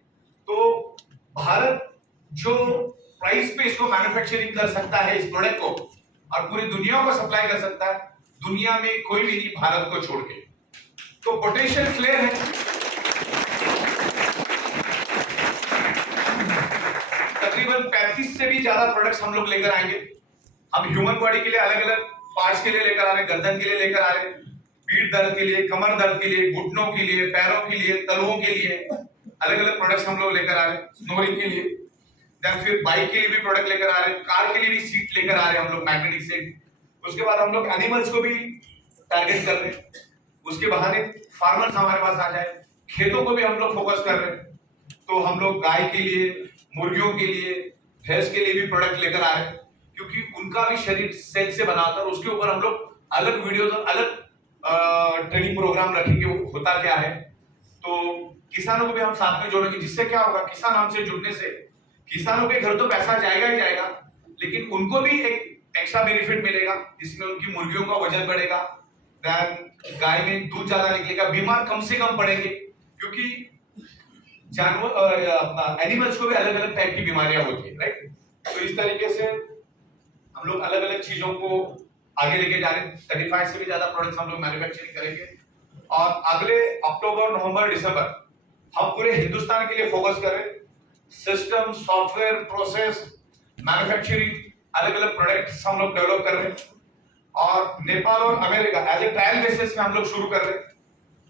तो भारत जो प्राइस पे इसको मैन्युफैक्चरिंग कर सकता है इस प्रोडक्ट को, और पूरी दुनिया को सप्लाई कर सकता है, दुनिया में कोई भी नहीं भारत को छोड़ के। तो पोटेंशियल क्लियर है। तकरीबन 35 से भी ज्यादा प्रोडक्ट्स हम लोग लेकर आएंगे। हम ह्यूमन बॉडी के लिए अलग अलग पार्ट्स के लिए लेकर आ रहे हैं, गर्दन के लिए लेकर आ रहे हैं, पीठ दर्द के लिए, कमर दर्द के लिए, घुटनों के लिए, पैरों के लिए, तलुओं के लिए अलग अलग प्रोडक्ट्स हम लोग लेकर आ रहे हैं, स्नोरिंग के लिए। देन फिर बाइक के लिए भी प्रोडक्ट लेकर आ रहे हैं, कार के लिए भी सीट लेकर आ रहे हैं हम लोग, मैग्नेटिक सीट। उसके बाद हम लोग एनिमल्स को भी टारगेट कर रहे हैं, उसके बहाने फार्मर्स हमारे पास आ जाए, खेतों को भी हम लोग फोकस कर रहे हैं। तो हम लोग गाय के लिए, मुर्गियों के लिए, भैंस के लिए भी प्रोडक्ट लेकर आ रहे हैं, क्योंकि उनका भी शरीर सेल से बना होता है। उसके ऊपर हम लोग अलग वीडियोस और अलग ट्रेनिंग प्रोग्राम रखेंगे, होता क्या है। तो किसानों को भी हम साथ में जोड़ेंगे, जिससे क्या होगा, किसान हमसे जुड़ने से किसानों के घर तो पैसा जाएगा ही जाएगा, लेकिन उनको भी एक एक्स्ट्रा बेनिफिट मिलेगा, जिसमें उनकी मुर्गियों का वजन बढ़ेगा, गाय में दूध ज्यादा निकलेगा, बीमार कम से कम पड़ेंगे, क्योंकि जानवर एनिमल्स को भी अलग अलग टाइप की बीमारियां होती है, राइट। तो इस तरीके से हम लोग अलग अलग चीजों को आगे लेके जा रहे हैं। 35 से भी ज्यादा प्रोडक्ट्स हम लोग मैन्युफैक्चरिंग करेंगे और अगले अक्टूबर, नवंबर, दिसंबर हम पूरे हिंदुस्तान के लिए फोकस कर रहे हैं। सिस्टम, सॉफ्टवेयर, प्रोसेस, मैन्युफैक्चरिंग, अलग अलग प्रोडक्ट्स हम लोग डेवलप कर रहे हैं और नेपाल और America as a trial basis में हम लोग शुरू कर रहे हैं।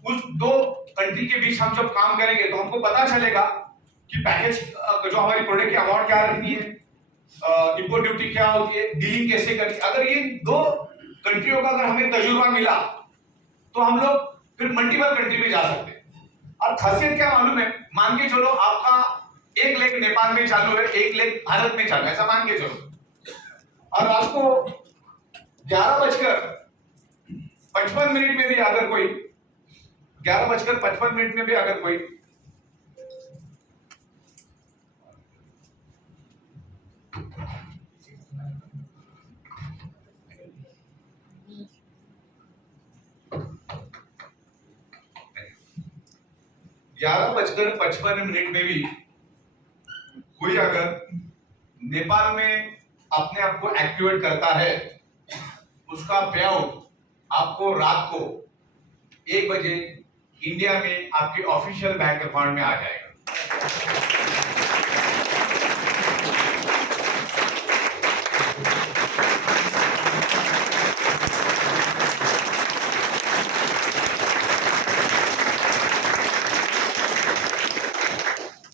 उस दो कंट्री के बीच हम जब काम करेंगे तो हमको पता चलेगा कि पैकेज जो हमारी प्रोडक्ट की अमाउंट क्या रहती है, इंपोर्ट ड्यूटी क्या होती है, डीलिंग कैसे करनी। अगर ये दो कंट्रियों का अगर हमें तजुर्बा मिला तो हम लोग फिर मल्टीपल कंट्री में जा सकते हैं। और खासियत क्या मालूम है, मान के चलो आपका एक लेग नेपाल में चालू है, एक लेग भारत में चालू है, ऐसा मान के चलो, और आपको 11:55 में भी अगर कोई 11:55 में भी अगर कोई ग्यारह बजकर 55 मिनट में भी कोई अगर नेपाल में अपने आप को एक्टिवेट करता है, उसका पे आउट आपको रात को 1 बजे इंडिया में आपके ऑफिशियल बैंक अकाउंट में आ जाएगा।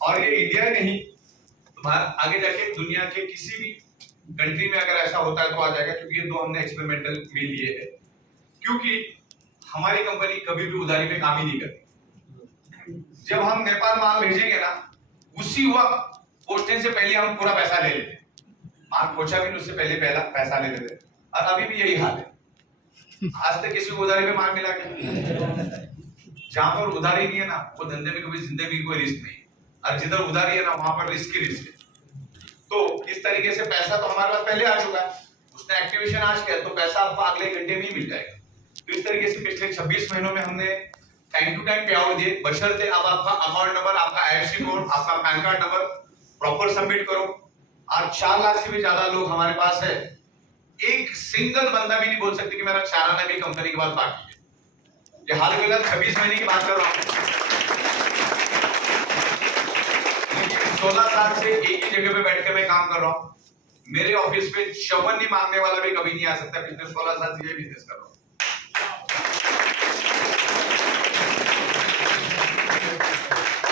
और ये इंडिया नहीं, आगे जाके दुनिया के किसी भी कंट्री में अगर ऐसा होता है तो आ जाएगा, क्योंकि ये दो हमने एक्सपेरिमेंटल में लिए हैं। क्योंकि हमारी कंपनी कभी भी उधारी पे काम ही नहीं करती। जब हम नेपाल माल भेजेंगे ना, उसी वक्त पोस्टेज से पहले हम पूरा पैसा ले लेते, माल पहुंचा भी उससे पहले पैसा ले लेते। और अभी भी यही हाल है। आज तक किसी को उधारी पे माल मिला क्या? जहां पर उधारी नहीं है ना, वो धंधे में कभी जिंदगी कोई रिस्क नहीं, और जिधर उधारी है ना वहां पर रिस्क ही रिस्क है। तो इस तरीके से पैसा तो हमारे पास पहले आ चुका है, उसने एक्टिवेशन आज किया तो पैसा आपको अगले घंटे में ही मिल जाएगा। तो इस तरीके से पिछले 26 महीनों में हमने टाइम टू टाइम पे आउट दिए, बशर्ते अब आपका अकाउंट नंबर, आपका आईएफएससी कोड, आपका pan card number proper submit करो। आज 4 लाख से भी ज्यादा लोग हमारे पास है, एक सिंगल बंदा भी नहीं बोल सकते कि मेरा 4 आना भी कंपनी के बाद बाकी है। ये हाल फिलहाल 26 महीने की बात कर रहा हूँ, 16 साल से एक ही जगह पे बैठ के मैं काम कर रहा हूँ। मेरे ऑफिस पे चवन्नी मांगने वाला भी कभी नहीं आ सकता। पिछले 16 साल से ये बिजनेस कर रहा हूँ।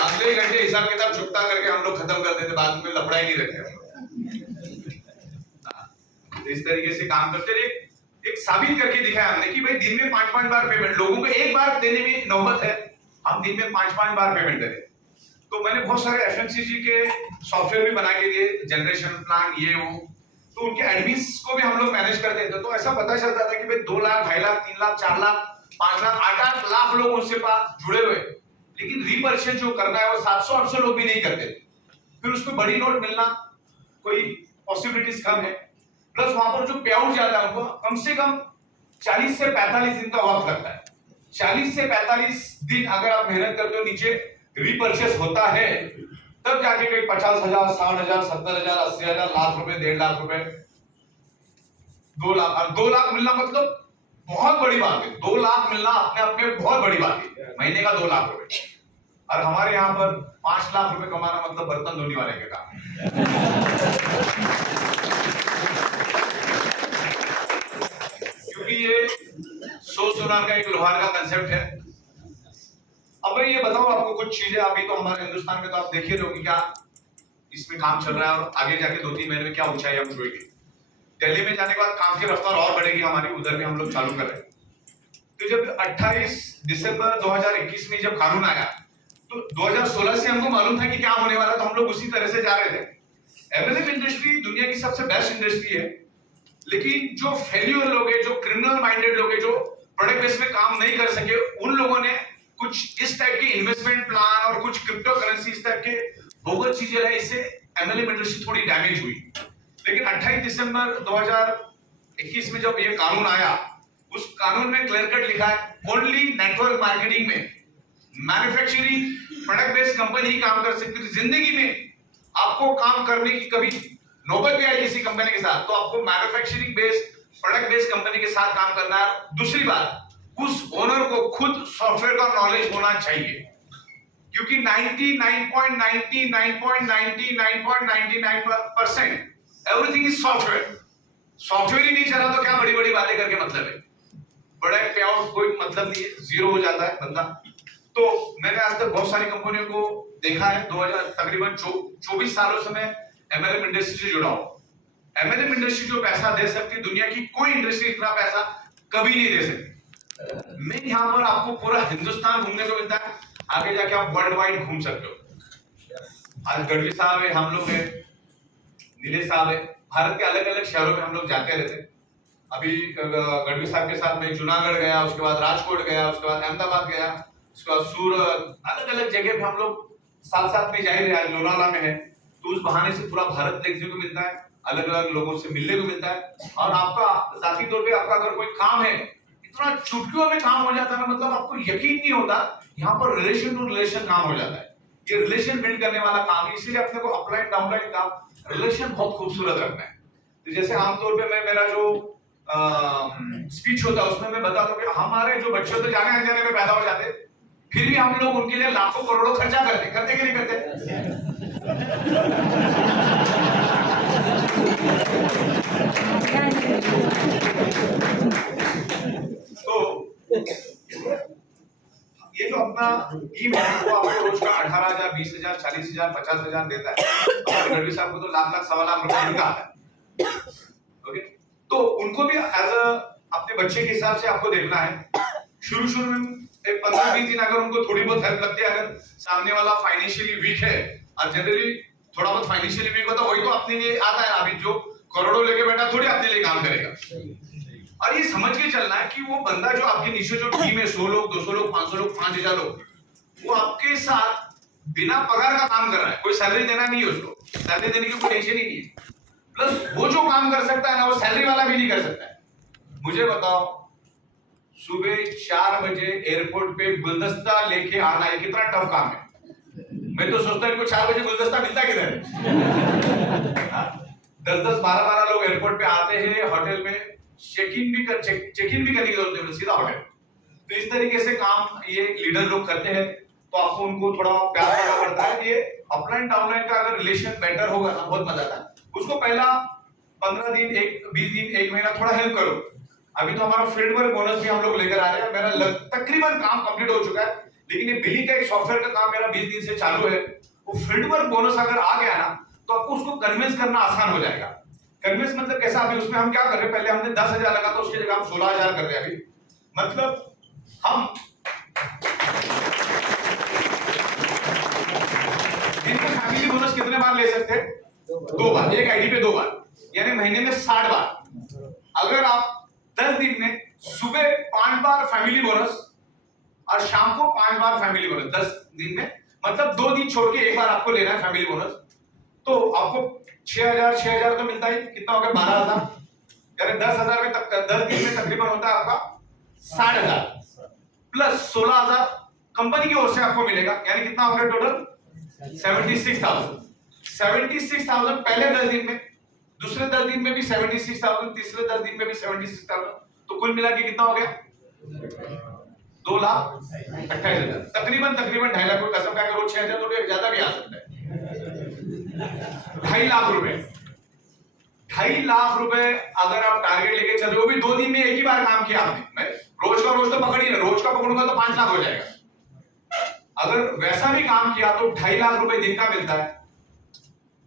अगले घंटे हिसाब किताब चुकता करके हम लोग खत्म कर देते, बाद में लफड़ा ही नहीं रखते। इस तरीके से काम करते रहे, एक साबित करके दिखाया हमने कि भाई दिन में 5-5 बार पेमेंट, लोगों को एक बार देने में नौबत है, हम दिन में 5-5 बार पेमेंट करें। तो मैंने बहुत सारे एफएमसीजी के सॉफ्टवेयर भी बना के दिए, जनरेशन प्लान ये वो, तो उनके एडमिन्स को भी हम लोग मैनेज कर देते। तो ऐसा पता चलता था कि भाई 2 लाख, 2.5 लाख, 3 लाख, 4 लाख, 5 लाख, 8-8 लाख लोग उनसे पास जुड़े हुए, लेकिन रीपरचेज जो करना है वो 700-800 लोग भी नहीं करते। फिर उसमें बड़ी नोट मिलना कोई पॉसिबिलिटीज कम है, प्लस वहां पर जो पे आउट जाता है उनको कम से कम 40 से 45 दिन का वक्त लगता है। 40 से 45 दिन अगर आप मेहनत करते हो, नीचे रीपरचेस होता है, तब जाके कोई 50,000, 60,000, 70,000, 80,000, लाख रुपए, 1.5 लाख रुपए, 2 लाख। और 2 लाख मिलना मतलब बहुत बड़ी बात है। 2 लाख मिलना अपने आप में बहुत बड़ी बात है, महीने का 2 लाख रुपए। और हमारे यहाँ पर 5 लाख रुपए कमाना मतलब बर्तन धोने वाले के काम। क्योंकि ये सोनार का एक लोहार का कंसेप्ट है। अब भाई ये बताओ आपको कुछ चीजें, अभी तो हमारे हिंदुस्तान में तो आप देखिए लोग क्या इसमें काम चल रहा है, और आगे जाके 2-3 महीने में क्या ऊंचाई हम छुएंगे। दिल्ली में जाने के बाद काम की रफ्तार और बढ़ेगी हमारी, उधर भी हम लोग चालू कर रहे हैं। तो जब 28 दिसंबर 2021 में जब कानून आया, तो 2016 से हमको मालूम था कि क्या होने वाला, तो हम लोग उसी तरह से जा रहे थे। एमएलएम इंडस्ट्री दुनिया की सबसे बेस्ट इंडस्ट्री है, लेकिन जो फेल्यूर लोग हैं, जो क्रिमिनल माइंडेड लोग हैं, जो प्रोडक्ट बेस में काम नहीं कर सके, उन लोगों ने कुछ इस टाइप के इन्वेस्टमेंट प्लान और कुछ क्रिप्टो करेंसी इस टाइप के बोगस चीजें है, इससे एमएलएम इंडस्ट्री थोड़ी डैमेज हुई। लेकिन 28 दिसंबर 2021 में जब ये कानून आया, उस कानून में क्लियर कट लिखा है ओनली नेटवर्क मार्केटिंग में मैन्युफैक्चरिंग प्रोडक्ट बेस्ड कंपनी ही काम कर सकती है। जिंदगी में आपको काम करने की कभी नौबत भी आई किसी कंपनी के साथ, तो आपको manufacturing based product based company के साथ काम करना है। दूसरी बात, उस ओनर को खुद सॉफ्टवेयर का नॉलेज होना चाहिए, क्योंकि 99.999999% एवरीथिंग इज सॉफ्टवेयर। सॉफ्टवेयर ही नहीं चला तो क्या बड़ी बड़ी बातें करके मतलब है, बड़ा पे आउट कोई मतलब नहीं है, जीरो हो जाता है बंदा। तो मैंने आज तक बहुत सारी कंपनियों को देखा है। 2000 तकरीबन 24 सालों से मैं एमएलएम इंडस्ट्री से जुड़ा हूं। एमएलएम इंडस्ट्री जो पैसा दे सकती, दुनिया की कोई इंडस्ट्री इतना पैसा कभी नहीं दे सकती। मैं यहाँ पर आपको पूरा हिंदुस्तान घूमने को मिलता है, आगे जाके आप वर्ल्ड वाइड घूम सकते हो। आज गढ़वी साहब है, हम लोग है, नीलेश साहब है, भारत के अलग अलग शहरों में हम लोग जाते रहते। अभी गढ़वी साहब के साथ मैं जूनागढ़ गया, उसके बाद राजकोट गया, उसके बाद अहमदाबाद गया, उसके बाद सूरत, अलग अलग जगह पे हम लोग साथ साथ में जा ही रहे। आज लोनावाला में है, तो उस बहाने से पूरा भारत देखने को मिलता है, अलग अलग लोगों से मिलने को मिलता है। और आपका जाती तौर पे आपका अगर कोई काम है, इतना चुटकियों में काम हो जाता है ना, मतलब आपको यकीन नहीं होता। यहाँ पर रिलेशन टू रिलेशन काम हो जाता है, ये रिलेशन बिल्ड करने वाला काम, इसीलिए अपने को अपलाइन डाउनलाइन काम रिलेशन बहुत खूबसूरत रखना है। तो जैसे आमतौर पे मैं मेरा जो स्पीच होता है उसमें मैं बताता हूँ कि हमारे जो बच्चे तो जाने अनजाने में पैदा हो जाते, फिर भी हम लोग उनके लिए लाखों करोड़ों खर्चा करते कि नहीं करते? तो ये जो अपना टीम है वो आपको रोज का 18,000, 20,000, 40,000, 50,000 देता है। गढ़वी साहब को तो लाख सवा लाख रुपए इनका है। ओके, तो उनको भी एज अपने बच्चे के हिसाब से आपको देखना है। शुरू में 15-20 दिन अगर उनको थोड़ी बहुत हेल्प लगती है, अगर सामने वाला फाइनेंशियली वीक है, और जनरली थोड़ा बहुत फाइनेंशियली वीक होता है, वही तो अपने लिए आता है। अभी जो करोड़ों लेके बैठा थोड़ी अपने लिए काम करेगा। और ये समझ के चलना है कि वो बंदा जो आपके नीचे जो टीम है, 100 लोग, 200 लोग, 500 लोग, 5,000 लोग, वो आपके साथ बिना पगार का काम कर रहा है। कोई सैलरी देना नहीं है उसको, सैलरी देने की कोई टेंशन ही नहीं है। प्लस वो जो काम कर सकता है ना, वो सैलरी वाला भी नहीं कर सकता है। मुझे बताओ, सुबह 4 बजे एयरपोर्ट पे गुलदस्ता लेके आना, ये कितना टफ काम है। मैं तो सोचता हूँ 4 बजे गुलदस्ता मिलता किधर है? 10-10, 12-12 लोग एयरपोर्ट पे आते हैं, होटल में चेक इन भी करने की जरूरत नहीं, सीधा होटल। तो इस तरीके से काम ये लीडर लोग करते हैं, तो आपको उनको थोड़ा प्यार करना पड़ता है। ये अपलाइन डाउनलाइन का अगर रिलेशन बेटर होगा ना, बहुत मजा आता है। उसको पहला 15 दिन, 20 दिन, 1 महीना थोड़ा हेल्प करो। अभी तो हमारा फील्ड वर्क बोनस भी हम लोग लेकर आ रहे हैं। मेरा तकरीबन काम कंप्लीट हो चुका है, लेकिन ये बिली का एक सॉफ्टवेयर का काम मेरा 20 दिन से चालू है। वो फील्ड वर्क बोनस अगर आ गया ना, तो आपको उसको कन्विंस करना आसान हो जाएगा। कन्विंस मतलब कैसा? अभी उसमें हम क्या कर रहे हैं, पहले हमने 10,000 लगा था, उसकी जगह हम 16,000 कर रहे हैं। अभी मतलब हम दिन में फैमिली बोनस कितने बार ले सकते हैं? 2 बार, एक आईडी पे 2 बार, यानी महीने में 60 बार। अगर आप 10 दिन में सुबह 5 बार फैमिली बोनस और शाम को 5 बार फैमिली बोनस, 10 दिन में मतलब 2 दिन छोड़ के 1 बार आपको लेना है फैमिली बोनस, तो आपको 6,000 तो मिलता ही। कितना हो गया? 12,000। यानी 10,000 में 10 दिन में तकरीबन होता है आपका 60,000 प्लस 16,000 कंपनी की ओर से आपको मिलेगा, यानी कितना हो गया टोटल? 76,000। 76,000 पहले 10 दिन में, दूसरे 10 दिन में भी 76,000, तीसरे 10 दिन में भी 76,000, तो कुल मिला के कितना हो गया? 2,28,000। तकरीबन 2.5 लाख। कोई कसम खा के 6,000 तो ज्यादा भी आ सकता है। 2.5 लाख रुपए, 2.5 लाख रुपए अगर आप टारगेट लेके चल रहे हो, वो भी 2 दिन में एक ही बार काम किया आपने। रोज का रोज तो पकड़ी ना, रोज का पकड़ूंगा तो 5 लाख हो जाएगा। अगर वैसा भी काम किया तो 2.5 लाख रुपए दिन का मिलता है।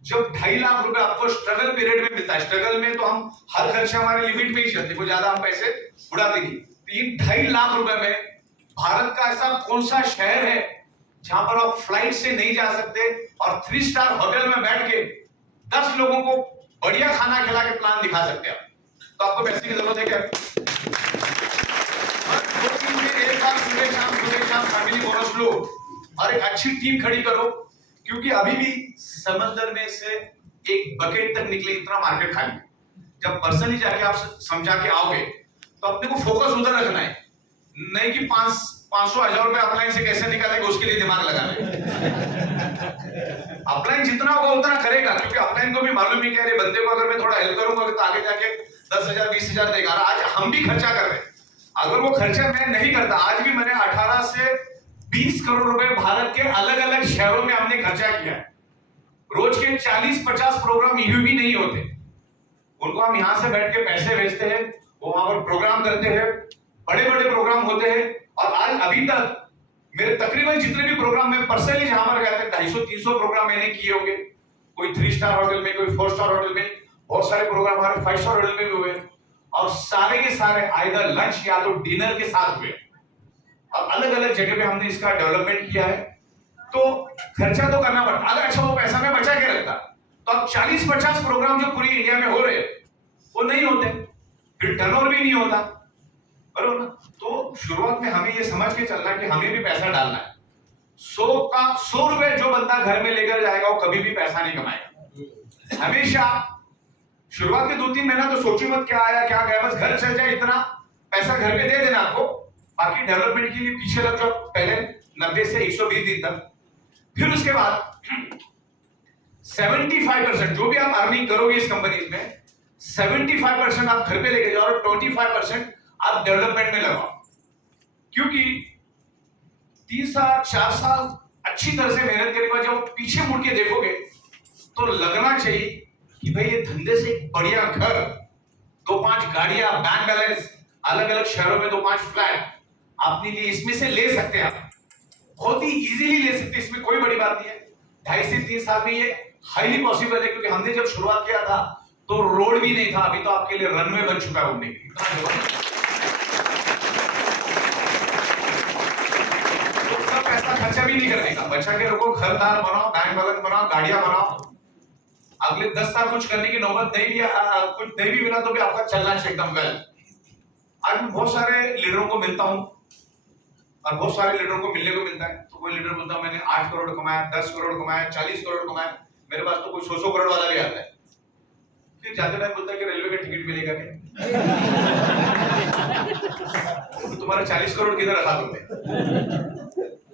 जब 2.5 लाख रुपए आपको स्ट्रगल पीरियड में मिलता है, स्ट्रगल में तो हम हर खर्चे हमारे लिमिट में ही चलते, कोई ज्यादा हम पैसे उड़ाते नहीं। तो ये 2.5 लाख रुपए में भारत का ऐसा कौन सा शहर है जहां पर आप फ्लाइट से नहीं जा सकते और 3 स्टार होटल में बैठ के 10 लोगों को बढ़िया खाना खिला के प्लान दिखा सकते हैं आप? तो आपको पैसे की जरूरत है क्या? एक बार सुबह शाम फैमिली बोनस लो और एक अच्छी टीम खड़ी करो, क्योंकि अभी भी समंदर में से एक बकेट तक निकले इतना मार्केट खाली है। जब पर्सनली जाके आप समझा के आओगे तो अपने को फोकस उधर रखना है, नहीं कि 500-1000 रुपए अपलाइन से कैसे निकालेगा उसके लिए दिमाग लगाना। अपलाइन जितना होगा उतना करेगा, क्योंकि अपलाइन को भी मालूम है कि अरे बंदे को अगर मैं थोड़ा हेल्प करूंगा तो आगे जाके 10,000 20,000 देगा। आज हम भी खर्चा कर रहे हैं, अगर वो खर्चा मैं नहीं करता, आज भी मैंने 18 से 20 करोड़ रुपए भारत के अलग अलग शहरों में हमने खर्चा किया है। रोज के 40-50 प्रोग्राम यूं भी नहीं होते, उनको हम यहां से बैठ के पैसे भेजते हैं, वो वहां पर प्रोग्राम करते हैं, बड़े बड़े प्रोग्राम होते हैं। और आज अभी तक मेरे तकरीबन जितने भी प्रोग्राम में पर्सनली जहां पर गए थे 250-300 प्रोग्राम मैंने किए होंगे, कोई 3 स्टार होटल में, कोई 4 स्टार होटल में, बहुत सारे प्रोग्राम हमारे 5 स्टार होटल में भी हुए, और सारे के सारे आइदर लंच या तो डिनर के साथ हुए। अब अलग अलग जगह पे हमने इसका डेवलपमेंट किया है, तो खर्चा तो करना पड़ता। अगर अच्छा वो पैसा मैं बचा के रखता तो अब 40-50 प्रोग्राम जो पूरी इंडिया में हो रहे वो नहीं होते, फिर टर्नओवर भी नहीं होता, बरोबर ना। तो शुरुआत में हमें ये समझ के चलना कि हमें भी पैसा डालना है। 100 रुपए जो बंदा घर में लेकर जाएगा वो कभी भी पैसा नहीं कमाएगा। हमेशा शुरुआत के 2-3 महीना तो सोचो मत क्या आया क्या गया, बस घर चल जाए, इतना पैसा घर पे दे देना आपको, बाकी डेवलपमेंट के लिए पीछे लग जाओ पहले 90 से 120 दिन तक। फिर उसके बाद 75% जो भी आप अर्निंग करोगे इस कंपनी में, 75% आप घर पे लेके जाओ और 25% आप डेवलपमेंट में लगाओ। क्योंकि 3 साल 4 साल अच्छी तरह से मेहनत करने के बाद जब पीछे मुड़ के देखोगे तो लगना चाहिए कि भाई ये धंधे से एक बढ़िया घर, 2-5 गाड़ियां, बैंक बैलेंस, अलग अलग शहरों में 2-5 फ्लैट अपने लिए इसमें से ले सकते हैं। आप बहुत ही इजीली ले सकते हैं, इसमें कोई बड़ी बात नहीं है। 2.5 से 3 साल में ये हाईली पॉसिबल है, क्योंकि हमने जब शुरुआत किया था तो रोड भी नहीं था, अभी तो आपके लिए रनवे बन चुका है उड़ने के लिए। तो सब पैसा खर्चा भी नहीं करने का, बचा के रखो, घरदार बनाओ, बैंक बैलेंस बनाओ, गाड़ियां बनाओ। अगले 10 साल कुछ करने की नौबत नहीं भी, कुछ नहीं भी मिला तो भी आपका चलना चाहिए एकदम वेल। आज मैं बहुत सारे लीडरों को मिलता हूं और बहुत सारे लीडरों को मिलने को मिलता है, तो कोई लीडर बोलता है मैंने 8 करोड़ कमाया, 10 करोड़ कमाया, 40 करोड़ कमाया, मेरे पास तो कोई 100 करोड़ वाला भी आता है। फिर जाते टाइम बोलता है कि रेलवे का टिकट मिलेगा क्या? तो तुम्हारा 40 करोड़ किधर रखा तुमने?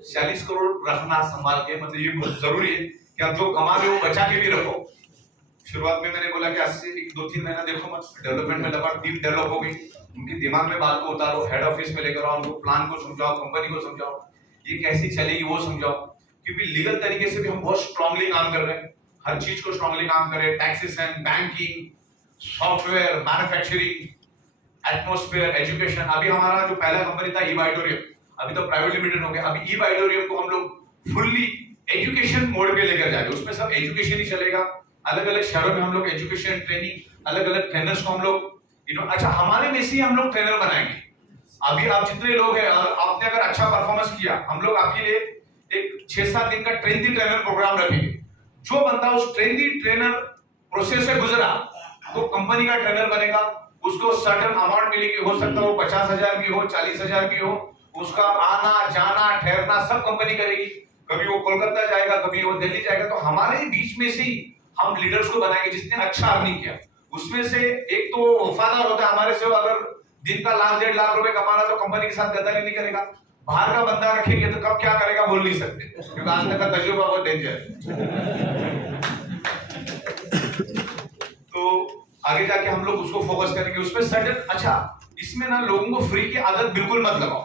40 करोड़ रखना संभाल के, मतलब ये बहुत जरूरी है कि आप जो कमा रहे हो बचा के भी रखो। शुरुआत में मैंने बोला कि आज से 2-3 महीना देखो मत, डेवलपमेंट में लगा, टीम डेवलप हो गई, उनके दिमाग में बात को उतारो, हेड ऑफिस में लेकर आओ, उनको प्लान को समझाओ, कंपनी को समझाओ, ये कैसी चलेगी वो समझाओ। क्योंकि लीगल तरीके से भी हम बहुत स्ट्रांगली काम कर रहे हैं, हर चीज को स्ट्रांगली काम कर रहे हैं, taxation, banking, software, manufacturing, atmosphere, education. अभी हमारा जो पहला कंपनी था ई-बाइटोरियम, अभी तो प्राइवेट लिमिटेड हो गया, अभी ई-बाइटोरियम को हम लोग फुल्ली एजुकेशन मोड पे लेकर जाएंगे, उसमें सब एजुकेशन ही चलेगा। अलग अलग शहरों में हम लोग एजुकेशन ट्रेनिंग, अलग अलग ट्रेनर्स को हम लोग अच्छा हमारे में से हम लोग ट्रेनर बनाएंगे। अभी आप जितने लोग हैं और आपने अगर अच्छा परफॉर्मेंस किया, हम लोग आपके लिए एक 6-7 दिन का ट्रेन दी ट्रेनर प्रोग्राम रखेंगे। जो बंदा उस ट्रेन दी ट्रेनर प्रोसेस से गुजरा तो कंपनी का ट्रेनर बनेगा, उसको सर्टेन अमाउंट मिलेगी, हो सकता है वो 50,000 भी हो, 40,000 भी हो, उसका आना जाना ठहरना सब कंपनी करेगी। कभी वो कोलकाता जाएगा, कभी वो दिल्ली जाएगा। तो हमारे बीच में से ही हम लीडर्स को बनाएंगे जिसने अच्छा अर्निंग किया। उसमें से एक तो वफादार होता है हमारे से, अगर दिन का 1-1.5 लाख रुपए कमाना तो कंपनी के साथ गद्दारी नहीं करेगा। बाहर का बंदा रखेंगे तो कब क्या करेगा बोल नहीं सकते, क्योंकि आज तक का तजुर्बा बहुत डेंजर है। तो आगे जाके हम लोग उसको फोकस करेंगे, उसमें सर्टेन अच्छा, इसमें ना लोगों को फ्री की आदत बिल्कुल मत लगाओ।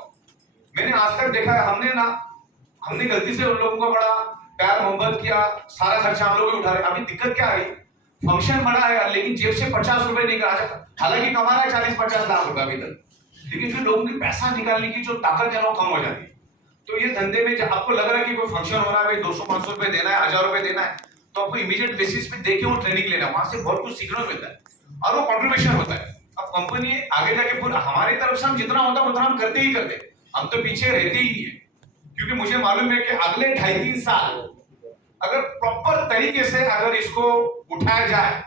मैंने आज तक देखा है, हमने गलती से उन लोगों को बड़ा प्यार मोहब्बत किया, सारा खर्चा हम लोग ही उठा रहे। अभी दिक्कत क्या आ रही, फंक्शन बड़ा है लेकिन जेब से 50 रुपए नहीं करा सकता, हालांकि कमा रहा है 40-50 लाख रुपए अभी तक, लेकिन फिर लोगों की पैसा निकालने की जो ताकत है वो कम हो जाती है। तो ये धंधे में जब आपको लग रहा है कि कोई फंक्शन हो रहा है, भाई 200-500 रुपए देना है, 1000 रुपए देना है, तो आपको इमीडिएट बेसिस पे देके वो ट्रेनिंग लेना है, वहां से बहुत कुछ सीखने को मिलता है और वो कंट्रीब्यूशन होता है। अब कंपनी आगे जाके पूरा हमारी तरफ से हम जितना होता है उतना हम करते ही करते, हम तो पीछे रहते ही नहीं है। क्योंकि मुझे मालूम है कि अगले 2.5-3 साल अगर प्रॉपर तरीके से अगर इसको उठाया जाए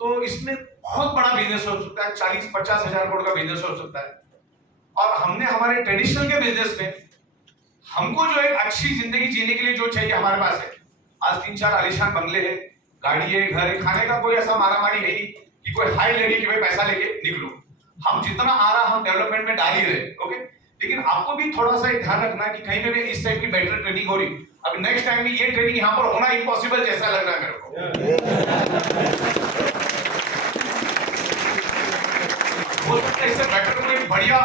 तो इसमें बहुत बड़ा बिजनेस हो सकता है, 40-50 हजार करोड़ का बिजनेस हो सकता है। और हमने हमारे ट्रेडिशनल के बिजनेस में हमको जो एक अच्छी जिंदगी जीने के लिए जो चाहिए हमारे पास है। आज 3-4 आलीशान बंगले हैं, गाड़ी है, घर है, खाने का कोई ऐसा मारामारी है नहीं कि कोई हाई लेडी कि भाई पैसा लेके निकलो। हम जितना आ रहा हम डेवलपमेंट में डाल ही रहे, ओके। लेकिन आपको भी थोड़ा सा ध्यान रखना है कि कहीं पे भी इस टाइप की बेटर ट्रेनिंग हो रही, अब नेक्स्ट टाइम में ये ट्रेनिंग यहाँ पर होना इम्पॉसिबल जैसा लग रहा है मेरे को। हो सकता है इससे बेटर कोई बढ़िया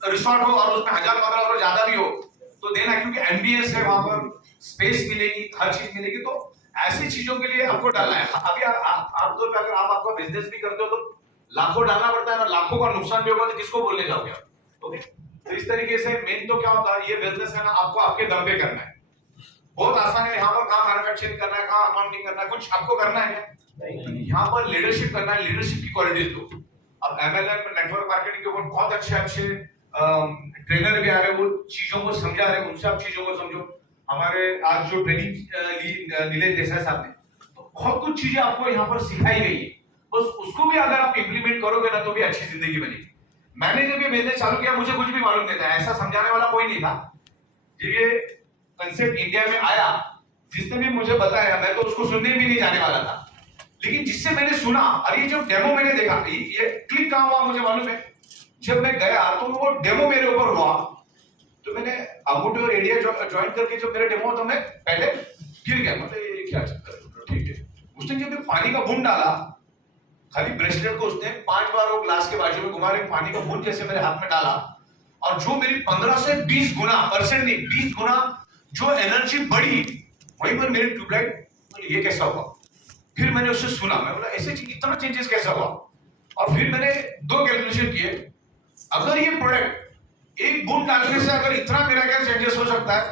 रिसोर्ट हो और उसमें 1000-1500 ज्यादा भी हो तो देना, क्योंकि एम्बियंस है वहां पर, स्पेस मिलेगी, हर चीज मिलेगी, तो ऐसी चीजों के लिए आपको डालना है। अभी आमतौर पर अगर आप आपका बिजनेस भी करते हो तो लाखों डालना पड़ता है ना, लाखों का नुकसान भी होगा तो किसको बोलने जाओगे आप। ओके, तो इस तरीके से मेन तो क्या होता है, ये बिजनेस है ना आपको आपके दम पे करना है। बहुत आसान है यहाँ पर, कहाँ मैन्युफैक्चरिंग करना है, कहाँ अकाउंटिंग करना है, कुछ आपको करना है क्या? यहाँ पर लीडरशिप करना है, लीडरशिप की क्वालिटीज दो। अब एमएलएम नेटवर्क मार्केटिंग के ऊपर बहुत अच्छे ट्रेनर भी आ रहे हैं, वो चीजों को समझा रहे हैं, उनसे आप चीजों को समझो। हमारे आज जो ट्रेनिंग नीलेश देसाई साहब ने, तो बहुत कुछ चीजें आपको यहाँ पर सिखाई गई है, बस उसको भी अगर आप इंप्लीमेंट करोगे ना तो भी अच्छी जिंदगी बनेगी। मैंने जब ये बिजनेस चालू किया मुझे कुछ भी मालूम नहीं था, ऐसा समझाने वाला कोई नहीं था। जब ये कंसेप्ट इंडिया में आया, जिसने भी मुझे बताया मैं तो उसको सुनने भी नहीं जाने वाला था, लेकिन जिससे मैंने सुना और ये जो डेमो मैंने देखा, ये क्लिक कहाँ हुआ मुझे मालूम है, जब मैं गया तो वो डेमो मेरे ऊपर हुआ, तो मैंने अंगूठे और एरिया ज्वाइन करके जब मेरे डेमो तो मैं पहले गिर गया, मतलब ये क्या चक्कर है, ठीक है। उसने जब पानी का बूंद डाला, खाली ब्रेसलेट को उसने 5 बार वो ग्लास के बाजू में घुमा रहे, पानी का बूंद जैसे मेरे हाथ में डाला, और जो मेरी 15 से 20 गुना, परसेंट नहीं 20 गुना जो एनर्जी बढ़ी, वहीं पर मेरी ट्यूबलाइट, ये कैसा हुआ? फिर मैंने उससे सुना, मैं बोला ऐसे इतना चेंजेस कैसा हुआ? और फिर मैंने 2 कैलकुलेशन किए, अगर ये प्रोडक्ट एक बूंद डालने से अगर इतना मिरेकल चेंजेस हो सकता है,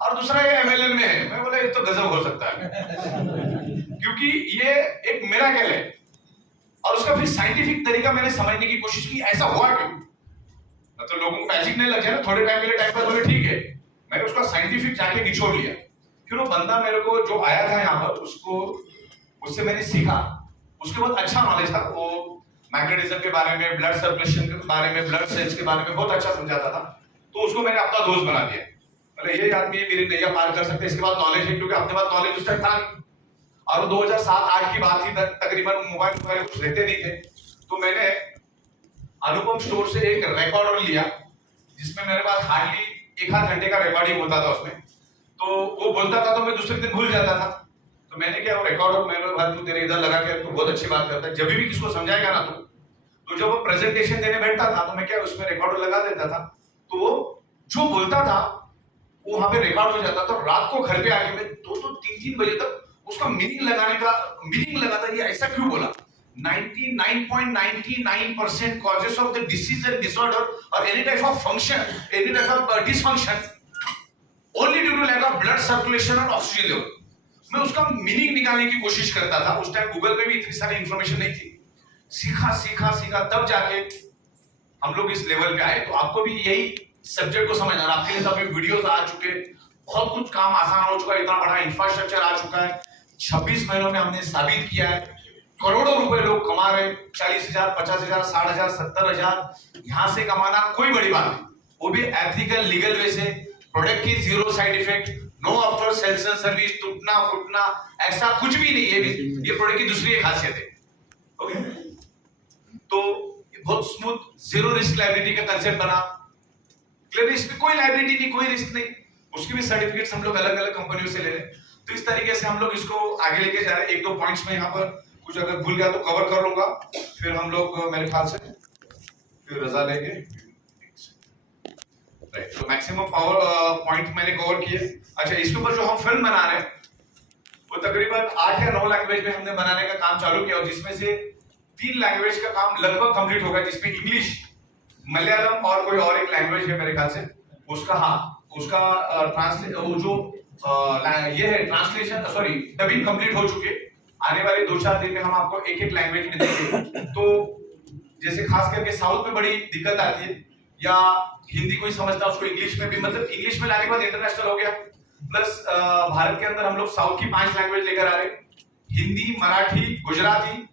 और दूसरा ये एमएलएम में है, मैं बोला ये तो गजब हो सकता है क्योंकि ये एक मिरेकल है। और उसका फिर साइंटिफिक तरीका मैंने समझने की कोशिश की, ऐसा हुआ क्यों? तो लोगों को मैजिक नहीं लग जाए ना, थोड़े टाइम के लिए टाइम पास बोले ठीक है, मैंने उसका साइंटिफिक जाके निचोड़ लिया। फिर वो बंदा मेरे को जो आया था यहाँ पर, उससे मैंने सीखा, उसके बहुत अच्छा नॉलेज था, वो मैग्नेटिज्म के बारे में, ब्लड सर्कुलेशन के बारे में, ब्लड सेल्स के बारे में बहुत अच्छा समझाता था, तो उसको मैंने अपना दोस्त बना दिया। मतलब ये आदमी मेरी नैया पार कर सकते, इसके बाद नॉलेज है, क्योंकि अपने पास नॉलेज उस टाइम था नहीं, और 2007-8 की बात थी, तकरीबन मोबाइल कुछ रहते नहीं थे, तो मैंने अनुपम स्टोर से एक रिकॉर्डर लिया, जिसमें मेरे पास हार्डली 1 आध घंटे का रिकॉर्डिंग होता था उसमें, तो वो बोलता था तो मैं दूसरे दिन भूल जाता था, तो मैंने क्या वो रिकॉर्डर मैंने भाई तू तेरे इधर लगा के, तू बहुत अच्छी बात करता है, जब भी किसको समझाएगा ना तो जब वो प्रेजेंटेशन देने बैठता था तो मैं क्या उसमें रिकॉर्डर लगा देता था, तो वो जो बोलता था वो वहां पे रिकॉर्ड हो जाता था। तो रात को घर पे आके मैं 2-2, 3-3 बजे तक उसका मीनिंग लगाता, ये ऐसा क्यों बोला। 99.99% causes of the disease and disorder or any type of function, any type of dysfunction only due to lack of blood circulation and oxygen level। मैं उसका मीनिंग निकालने की कोशिश करता था। उस टाइम गूगल पे भी इतनी सारी इंफॉर्मेशन नहीं थी। सीखा तब जाके हम लोग इस लेवल पे आए। तो आपको भी यही सब्जेक्ट को समझना, आपके लिए तो अभी वीडियोस आ चुके, बहुत कुछ काम आसान हो चुका है, इतना बड़ा इंफ्रास्ट्रक्चर आ चुका है। 26 महीनों में हमने साबित किया है, करोड़ों रुपए लोग कमा रहे, 40,000, 50,000, 60,000, 70,000। यहां से कमाना कोई बड़ी बात नहीं, वो भी एथिकल लीगल वे से। प्रोडक्ट की zero side effect, no after sales and service, टूटना फूटना ऐसा कुछ भी नहीं है। ये प्रोडक्ट की दूसरी एक खासियत है। ओके, तो बहुत स्मूथ, जीरो रिस्क लायबिलिटी का कंसेप्ट बना। क्लियर, इसमें कोई लायबिलिटी नहीं, कोई रिस्क नहीं। उसकी भी सर्टिफिकेट्स हम लोग अलग अलग कंपनियों से ले रहे हैं। तो इस तरीके से हम लोग इसको आगे लेके जा रहे हैं। 1-2 पॉइंट्स में यहाँ पर कुछ अगर भूल गया तो कवर कर लूंगा, फिर हम लोग मेरे ख्याल से फिर रजा लेंगे। राइट, तो मैक्सिमम पावर पॉइंट मैंने कवर किए। अच्छा, इसके ऊपर जो हम फिल्म बना रहे हैं वो तकरीबन 8 या 9 लैंग्वेज में हमने बनाने का काम चालू किया, और जिसमें से 3 लैंग्वेज का काम लगभग कंप्लीट हो गया, जिसमें इंग्लिश, मलयालम और कोई और एक लैंग्वेज है मेरे ख्याल से उसका, उसका वो जो ये है ट्रांसलेशन, सॉरी डबिंग कंप्लीट हो चुकी है। आने वाले 2-4 दिन में हम आपको एक लैंग्वेज में देंगे। तो जैसे खास करके साउथ में बड़ी दिक्कत आती है, या हिंदी कोई समझता है उसको इंग्लिश में भी, मतलब इंग्लिश में लाने के बाद इंटरनेशनल हो गया। प्लस भारत के अंदर हम लोग साउथ की 5 लैंग्वेज लेकर आ रहे हैं, हिंदी, मराठी, गुजराती,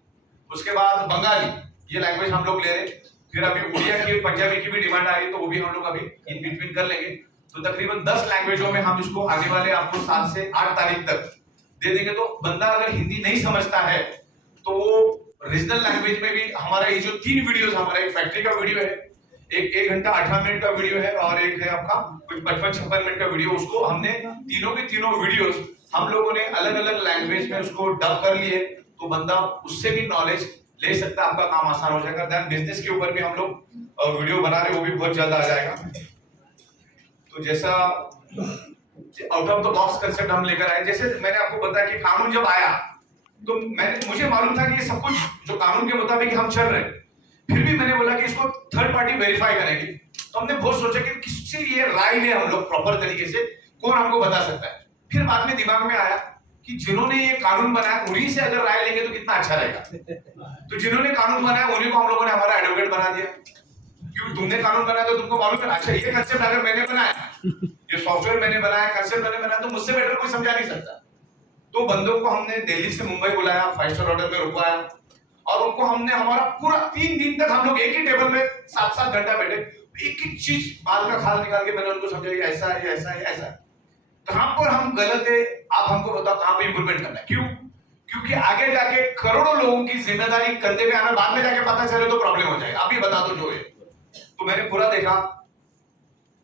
उसके बाद बंगाली, ये लैंग्वेज हम लोग ले रहे हैं। फिर अभी उड़िया की, पंजाबी की भी डिमांड आ रही है, तो वो भी हम लोग अभी इन बिटवीन कर लेंगे। तो तकरीबन 10 लैंग्वेजों में हम इसको आने वाले आपको 7 से 8 तारीख तक दे देंगे। तो बंदा अगर हिंदी नहीं समझता है तो रीजनल लैंग्वेज में भी हमारा ये जो 3 वीडियोस, हमारा एक फैक्ट्री का वीडियो है, एक घंटा 18 मिनट का वीडियो है और एक है आपका कुछ 55-56 मिनट का वीडियो। उसको हमने तीनों के तीनों वीडियोस हम लोगों ने अलग अलग लैंग्वेज में उसको डब कर लिए, तो बंदा उससे भी नॉलेज ले सकता है, आपका काम आसान हो जाएगा। देन बिजनेस के ऊपर भी हम लोग वीडियो बना रहे, वो भी बहुत ज्यादा आ जाएगा। तो जैसा out of the box concept हम लेकर आए, जैसे मैंने आपको बताया कि कानून जब आया तो मुझे मालूम था कि ये सब कुछ जो कानून के मुताबिक हम चल रहे हैं, फिर भी मैंने बोला कि इसको थर्ड पार्टी वेरीफाई करेंगे। तो हमने बहुत सोचा कि किससे ये राय ले हम लोग प्रॉपर तरीके से, कौन हमको बता सकता है। फिर बाद में दिमाग में आया कि जिन्होंने ये कानून बनाया उन्हीं से अगर राय लेंगे तो कितना अच्छा रहेगा। तो जिन्होंने कानून बनाया उन्हीं को हम लोगों ने हमारा एडवोकेट बना दिया। क्योंकि तुमने कानून बनाया तो तुमको मालूम है, अच्छा ये कंसेप्ट अगर मैंने बनाया, ये सॉफ्टवेयर मैंने बनाया, कंसेप्ट मैंने बनाया, तो मुझसे बेटर कोई समझा नहीं सकता। तो बंदों को हमने दिल्ली से मुंबई बुलाया, 5 स्टार होटल में रुकवाया और उनको हमने हमारा पूरा 3 दिन तक हम लोग एक ही टेबल में 7-7 घंटा बैठे, एक एक चीज बाल का खाल निकाल के मैंने उनको समझाया ऐसा है, ऐसा है, ऐसा है। कहां पर हम गलत है आप हमको बताओ, कहां पे इंप्रूवमेंट करना है। क्यों? क्योंकि आगे जाके करोड़ों लोगों की जिम्मेदारी कंधे पे आना, बाद में जाके पता चले तो प्रॉब्लम हो जाएगा। अभी बता दो जो है। तो मैंने पूरा देखा,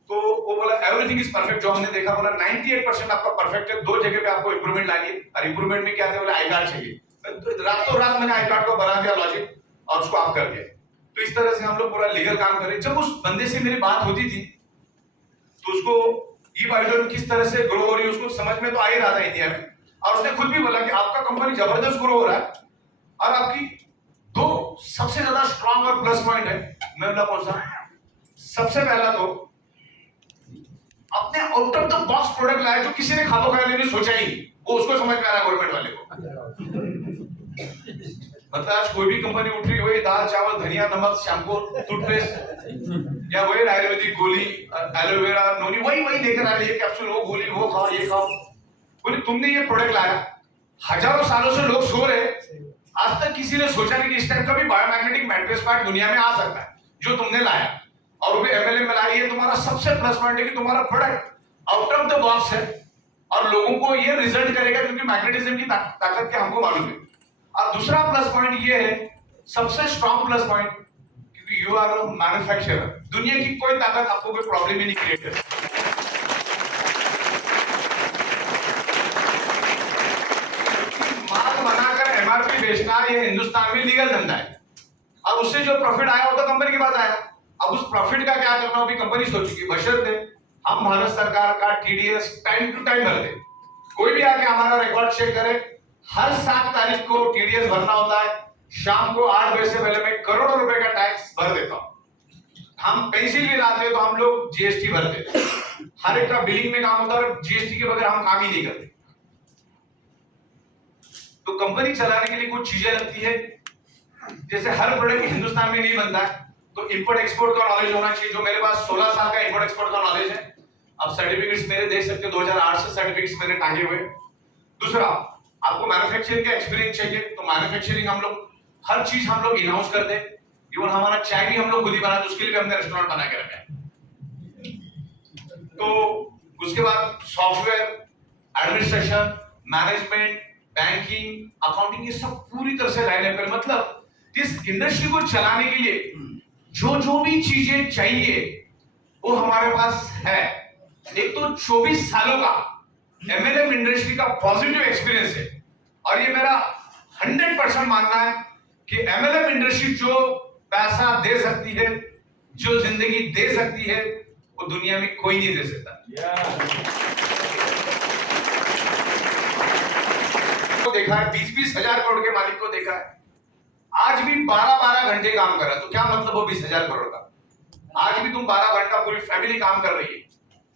तो वो बोला एवरीथिंग इज परफेक्ट। जो हमने देखा बोला 98% आपका परफेक्ट है, 2 जगह पे आपको इंप्रूवमेंट लानी है। और इंप्रूवमेंट में क्या थे, बोला आई कार्ड चाहिए। तो रातों रात मैंने आई कार्ड को बना दिया लॉजिक और उसको आप कर दिया। तो इस तरह से हम लोग पूरा लीगल काम कर रहे। जब उस बंदे से मेरी बात होती थी तो उसको ई बाइडर किस तरह से ग्रो हो रही है उसको समझ में तो आ ही रहा था इंडिया में। और उसने खुद भी बोला कि आपका कंपनी जबरदस्त ग्रो हो रहा है और आपकी 2 सबसे ज्यादा स्ट्रांग और प्लस पॉइंट है। मैं बोला कौन सा? सबसे पहला तो अपने out of the box product लाया जो किसी ने खाबो खाने नहीं सोचा ही, वो उसको समझ में आ रहा है गवर्नमेंट वाले को। मतलब आज कोई भी कंपनी उठ रही हो, दाल चावल धनिया नमक शैम्पू टूथपेस्ट या वही आयुर्वेदिक गोली एलोवेरा नोनी वही लेकर आ रही है, कैप्सूल वो गोली वो खाओ ये खाओ। बोले तुमने ये प्रोडक्ट लाया, हजारों सालों से लोग सो रहे, आज तक किसी ने सोचा नहीं कि इस टाइप का भी बायोमैग्नेटिक मैट्रेस पार्ट दुनिया में आ सकता है जो तुमने लाया और वो एमएलए में लाई है। तुम्हारा सबसे प्लस पॉइंट है कि तुम्हारा product out of the box है और लोगों को ये रिजल्ट करेगा क्योंकि मैग्नेटिज्म की ताकत क्या हमको मालूम है। और दूसरा प्लस पॉइंट ये है, सबसे स्ट्रॉन्ग प्लस पॉइंट, क्योंकि यू आर अ मैन्युफैक्चरर, दुनिया की कोई ताकत आपको कोई प्रॉब्लम ही नहीं क्रिएट कर सकती। माल बनाकर एमआरपी बेचना ये हिंदुस्तान में लीगल धंधा है और उससे जो प्रॉफिट आया वो तो कंपनी के पास आया। अब उस प्रॉफिट का क्या करना भी कंपनी सोचेगी, बशर्ते हम भारत सरकार का टीडीएस टाइम टू टाइम भरते। कोई भी आके हमारा रिकॉर्ड चेक करे, हर 7 तारीख को टीडीएस भरना होता है, शाम को 8 बजे से पहले मैं करोड़ों रुपए का टैक्स भर देता हूं। हम पेंसिल भी लाते तो हम लोग जीएसटी भरते, हर एक का बिलिंग में काम होता है और जीएसटी के बगैर हम काम ही नहीं करते। तो कंपनी चलाने के लिए कुछ चीजें लगती है, जैसे हर प्रोडक्ट हिंदुस्तान में नहीं बनता है, तो इंपोर्ट एक्सपोर्ट का नॉलेज होना चाहिए। जो मेरे पास 16 साल का इंपोर्ट एक्सपोर्ट का नॉलेज है। अब सर्टिफिकेट्स मेरे देख सकते हो, 2008 से सर्टिफिकेट्स मैंने टांगे हुए। दूसरा, आपको मैन्युफैक्चरिंग का एक्सपीरियंस चाहिए, तो मैन्युफैक्चरिंग हम लोग हर चीज हम लोग इन हाउस करते हैं। इवन हमारा चाय भी हम लोग खुद ही बनाते, उसके लिए हमने रेस्टोरेंट बना के रखा है। तो उसके बाद software, administration, management, banking, accounting, ये सब पूरी तरह से लाइन कर, मतलब इस इंडस्ट्री को चलाने के लिए जो भी चीजें चाहिए वो हमारे पास है। एक तो 24 सालों का एमएलएम इंडस्ट्री का पॉजिटिव एक्सपीरियंस है और ये मेरा 100% मानना है कि एमएलएम इंडस्ट्री जो पैसा दे सकती है, जो जिंदगी दे सकती है, वो दुनिया में कोई नहीं दे सकता। देखा है 20-20 हजार करोड़ के मालिक को देखा है, आज भी 12-12 घंटे काम कर रहा है। तो क्या मतलब वो 20,000 करोड़ का? आज भी तुम 12 घंटा पूरी फैमिली काम कर रही है,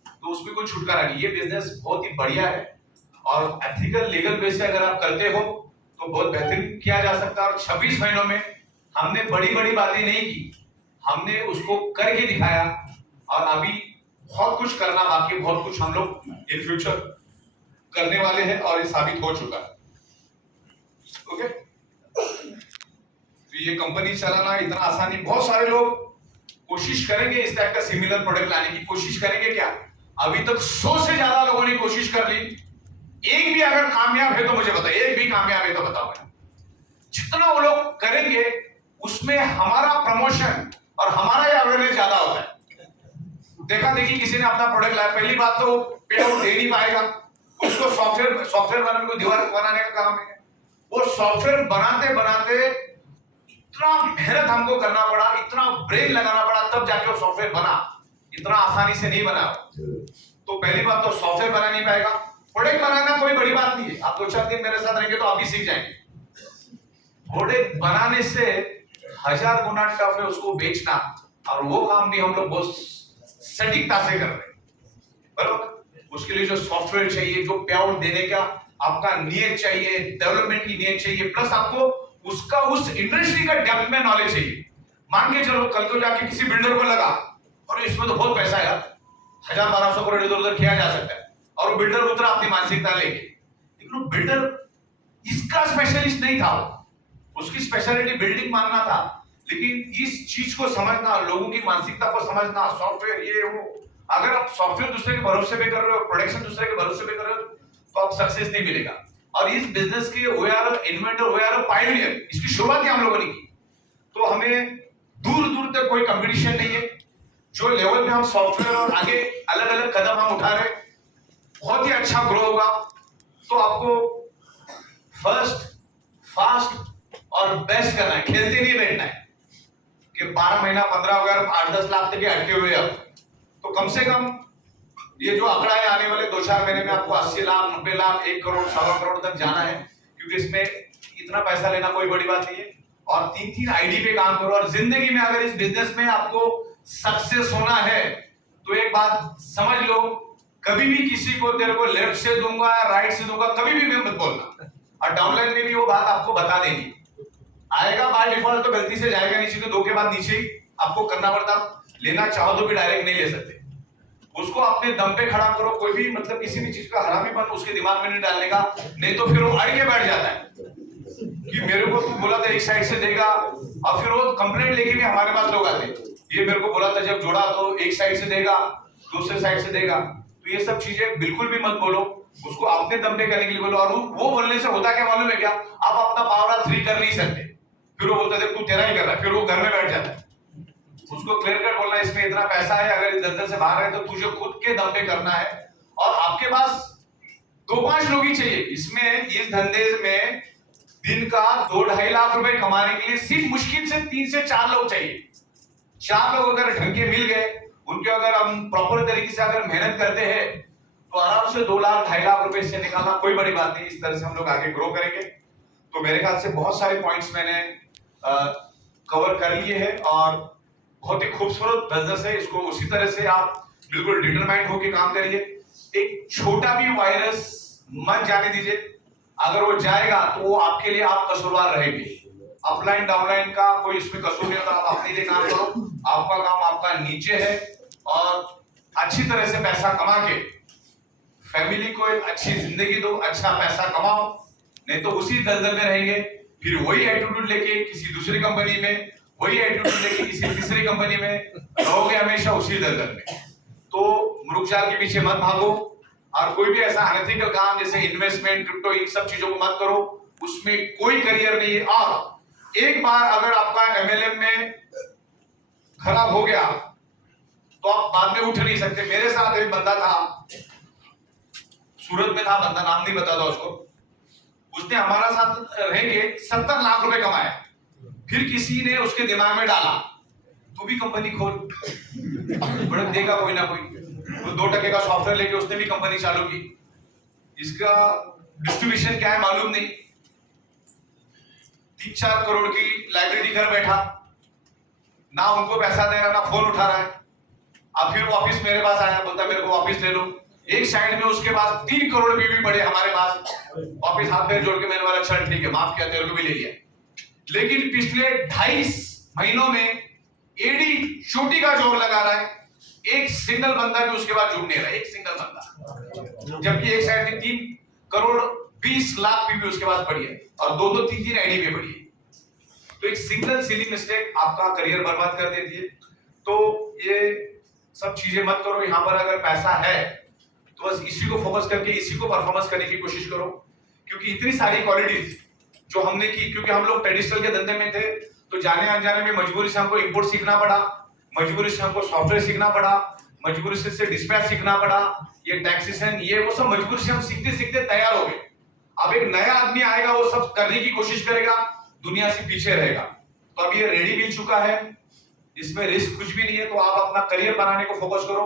तो उसमें कोई छुटकारा नहीं। ये बिजनेस बहुत ही बढ़िया है और एथिकल लीगल बेस से अगर आप करते हो तो बहुत बेहतरीन किया जा सकता है। और 26 महीनों में हमने बड़ी बड़ी बातें नहीं की, हमने उसको करके दिखाया और अभी बहुत कुछ करना बाकी, बहुत कुछ हम लोग इन फ्यूचर करने वाले हैं और ये साबित हो चुका है। ओके, तो ये कंपनी चलाना इतना आसान नहीं। बहुत सारे लोग कोशिश करेंगे इस टाइप का सिमिलर प्रोडक्ट लाने की कोशिश करेंगे, क्या अभी तक 100 से ज्यादा लोगों ने कोशिश कर ली, एक भी अगर कामयाब है तो मुझे बताइए, एक भी कामयाब है तो बताओ। जितना वो लोग करेंगे उसमें हमारा प्रमोशन और हमारा ये अवेयरनेस ज्यादा होता है। देखा देखी किसी ने अपना प्रोडक्ट लाया, पहली बात तो पे आउट दे नहीं पाएगा, उसको सॉफ्टवेयर बनाने को दीवार बनाने का काम है। वो सॉफ्टवेयर बनाते बनाते इतना मेहनत हमको करना पड़ा, इतना ब्रेन लगाना पड़ा, तब जाके वो सॉफ्टवेयर बना। इतना आसानी से नहीं बना। तो पहली बात तो सॉफ्टवेयर बना नहीं पाएगा। प्रोडक्ट बनाना कोई बड़ी बात नहीं है, आप 2-4 दिन मेरे साथ रहेंगे तो आप भी सीख जाएंगे। प्रोडक्ट बनाने से 1000 गुना टफ है उसको बेचना, और वो काम भी हम लोग बहुत सटीकता से कर रहे हैं, बराबर। उसके लिए जो सॉफ्टवेयर चाहिए, जो पे आउट देने का आपका नियत चाहिए, डेवलपमेंट की नियत चाहिए, प्लस आपको उसका उस इंडस्ट्री का डेप्थ में नॉलेज चाहिए। मान के चलो कल को जाके किसी बिल्डर को लगा और इसमें तो बहुत पैसा है यार, 1000-1200 करोड़ इधर उधर किया जा सकता है, और वो बिल्डर उतरा अपनी मानसिकता लेके, लेकिन वो बिल्डर इसका स्पेशलिस्ट नहीं था, उसकी स्पेशलिटी बिल्डिंग मानना था। लेकिन इस चीज को समझना, लोगों की मानसिकता को समझना, सॉफ्टवेयर ये वो, अगर आप सॉफ्टवेयर दूसरे के भरोसे पे कर रहे हो, प्रोडक्शन दूसरे के भरोसे पे कर रहे हो, तो आप सक्सेस नहीं मिलेगा। और इस बिजनेस के we are inventor, we are pioneer, इसकी शुरुआत ही हम लोगों ने की। तो हमें दूर दूर तक कोई कंपटीशन नहीं है। जो लेवल पे हम सॉफ्टवेयर और आगे अलग अलग कदम हम उठा रहे, बहुत ही अच्छा ग्रो होगा। तो आपको फर्स्ट, फास्ट और बेस्ट करना है, खेलते नहीं बैठना है कि 12 महीना 15 अगर 8-10 लाख तक के अटके हुए अब, तो कम से कम ये जो आंकड़ा है आने वाले 2-4 महीने में आपको 80 लाख, 90 लाख, 1 करोड़, 1.25 करोड़ तक जाना है, क्योंकि इसमें इतना पैसा लेना कोई बड़ी बात नहीं है। और 3-3 आईडी पे काम करो, और जिंदगी में अगर इस बिजनेस में आपको सक्सेस होना है तो एक बात समझ लो, कभी भी किसी को तेरे को लेफ्ट से दूंगा या राइट से दूंगा, कभी भी मत बोलना। और डाउनलाइन में भी वो बात आपको बता देंगी, आएगा बाय डिफॉल्ट तो गलती से जाएगा नीचे, तो 2 के बाद नीचे ही आपको करना पड़ता। लेना चाहो तो भी डायरेक्ट नहीं ले सकते, उसको अपने दम पे खड़ा करो। कोई भी मतलब किसी भी चीज का हरामीपन उसके दिमाग में नहीं डालने का, नहीं तो फिर वो अड़ के बैठ जाता है कि मेरे को तू बोला था एक साइड से देगा, और फिर वो कंप्लेंट लेके भी हमारे पास लोग आते, ये मेरे को बोला था जब जोड़ा तो एक साइड से देगा, दूसरे साइड से देगा। तो ये सब चीजें बिल्कुल भी मत बोलो, उसको अपने दम पे करने के लिए बोलो। और वो बोलने से होता क्या मालूम है क्या, आप अपना पावर ऑफ 3 कर नहीं सकते, फिर वो बोलता है तू तेरा ही कर रहा है, फिर वो घर में बैठ जाता है। उसको क्लियर कट बोलना, इसमें इतना पैसा है, अगर इस दलदल से बाहर है तो तुझे खुद के दम पे करना है। और आपके पास 2-5 लोग ही चाहिए इसमें, इस धंधे में दिन का 2-2.5 लाख रुपए कमाने के लिए सिर्फ मुश्किल से 3 से 4 लोग चाहिए। 4 लोग अगर ढंग के मिल गए, उनके अगर हम प्रॉपर तरीके से अगर मेहनत करते हैं, तो आराम से 2 लाख 2.5 लाख रुपए से निकालना कोई बड़ी बात नहीं। इस तरह से हम लोग आगे ग्रो करेंगे। तो मेरे ख्याल से बहुत सारे पॉइंट्स मैंने कवर कर लिए हैं, और बहुत ही खूबसूरत बिजनेस है। इसको उसी तरह से आप बिल्कुल डिटरमाइंड होकर काम करिए। एक छोटा भी वायरस मत जाने दीजिए, अगर वो जाएगा तो वो आपके लिए आप कसूरवार रहेंगे। अपलाइन डाउनलाइन का कोई इसमें कसूर नहीं होता, आप अपने लिए काम करो, आपका काम आपका नीचे है, और अच्छी तरह से पैसा कमा के फैमिली को एक अच्छी जिंदगी दो, अच्छा पैसा कमाओ। नहीं तो उसी दलदल में रहेंगे, फिर वही एटीट्यूड लेके किसी दूसरी कंपनी में, वही एटीट्यूड लेके किसी तीसरी कंपनी में रहोगे, हमेशा उसी दलदल में। तो मुर्गजाल के पीछे मत भागो, और कोई भी ऐसा अनएथिकल काम जैसे इन्वेस्टमेंट, क्रिप्टो, इन सब चीजों को मत करो, उसमें कोई करियर नहीं है। और एक बार अगर आपका एमएलएम में खराब हो गया तो आप बाद में उठ नहीं सकते। मेरे साथ एक बंदा था, सूरत में था बंदा, नाम नहीं बताता उसको, उसने हमारा साथ रह के 70 लाख रुपए कमाए। फिर किसी ने उसके दिमाग में डाला तू भी कंपनी खोल, बढ़त देगा कोई ना कोई। वो 2% का सॉफ्टवेयर लेके उसने भी कंपनी चालू की। इसका डिस्ट्रीब्यूशन क्या है मालूम नहीं, 3-4 करोड़ की लाइब्रेरी घर बैठा, ना उनको पैसा दे रहा, ना फोन उठा रहा है। अब फिर वापिस मेरे पास आया, बोलता मेरे को वापिस ले लो। एक साइड में उसके पास 3 करोड़ भी पड़े हमारे पास, वापिस हाथ पैर जोड़ के मैंने बोला चल ठीक है माफ किया, तेरे को भी ले लिया। लेकिन पिछले 2.5 महीनों में एडी चोटी का जोर लगा रहा है, एक सिंगल बंदा भी उसके बाद जुड़ नहीं रहा, एक सिंगल बंदा। जबकि एक साइड में 3 करोड़ 20 लाख भी उसके पास पड़ी है, और 2-2, 3-3 आईडी भी पड़ी है। तो एक सिंगल सिली मिस्टेक आपका करियर बर्बाद कर देती है। तो ये सब चीजें मत करो। यहाँ पर अगर पैसा है तो बस इसी को फोकस करके इसी को परफॉर्मेंस करने की कोशिश करो, क्योंकि इतनी सारी क्वालिटीज जो हमने की, क्योंकि हम लोग ट्रेडिशनल के धंधे में थे तो जाने अनजाने में मजबूरी से हमको इंपोर्ट सीखना पड़ा, मजबूरी से हमको सॉफ्टवेयर सीखना पड़ा, मजबूरी से डिस्पैच सीखना पड़ा, ये टैक्सेशन, ये वो सब मजबूरी से हम सीखते सीखते तैयार हो गए। अब एक नया आदमी आएगा, वो सब करने की कोशिश करेगा, दुनिया से पीछे रहेगा। तो अब ये रेडी मिल चुका है, इसमें रिस्क कुछ भी नहीं है। तो आप अपना करियर बनाने को फोकस करो।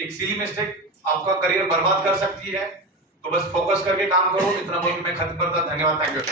एक सिली मिस्टेक आपका करियर बर्बाद कर सकती है, तो बस फोकस करके काम करो। इतना बोल के मैं खत्म करता। धन्यवाद, थैंक यू।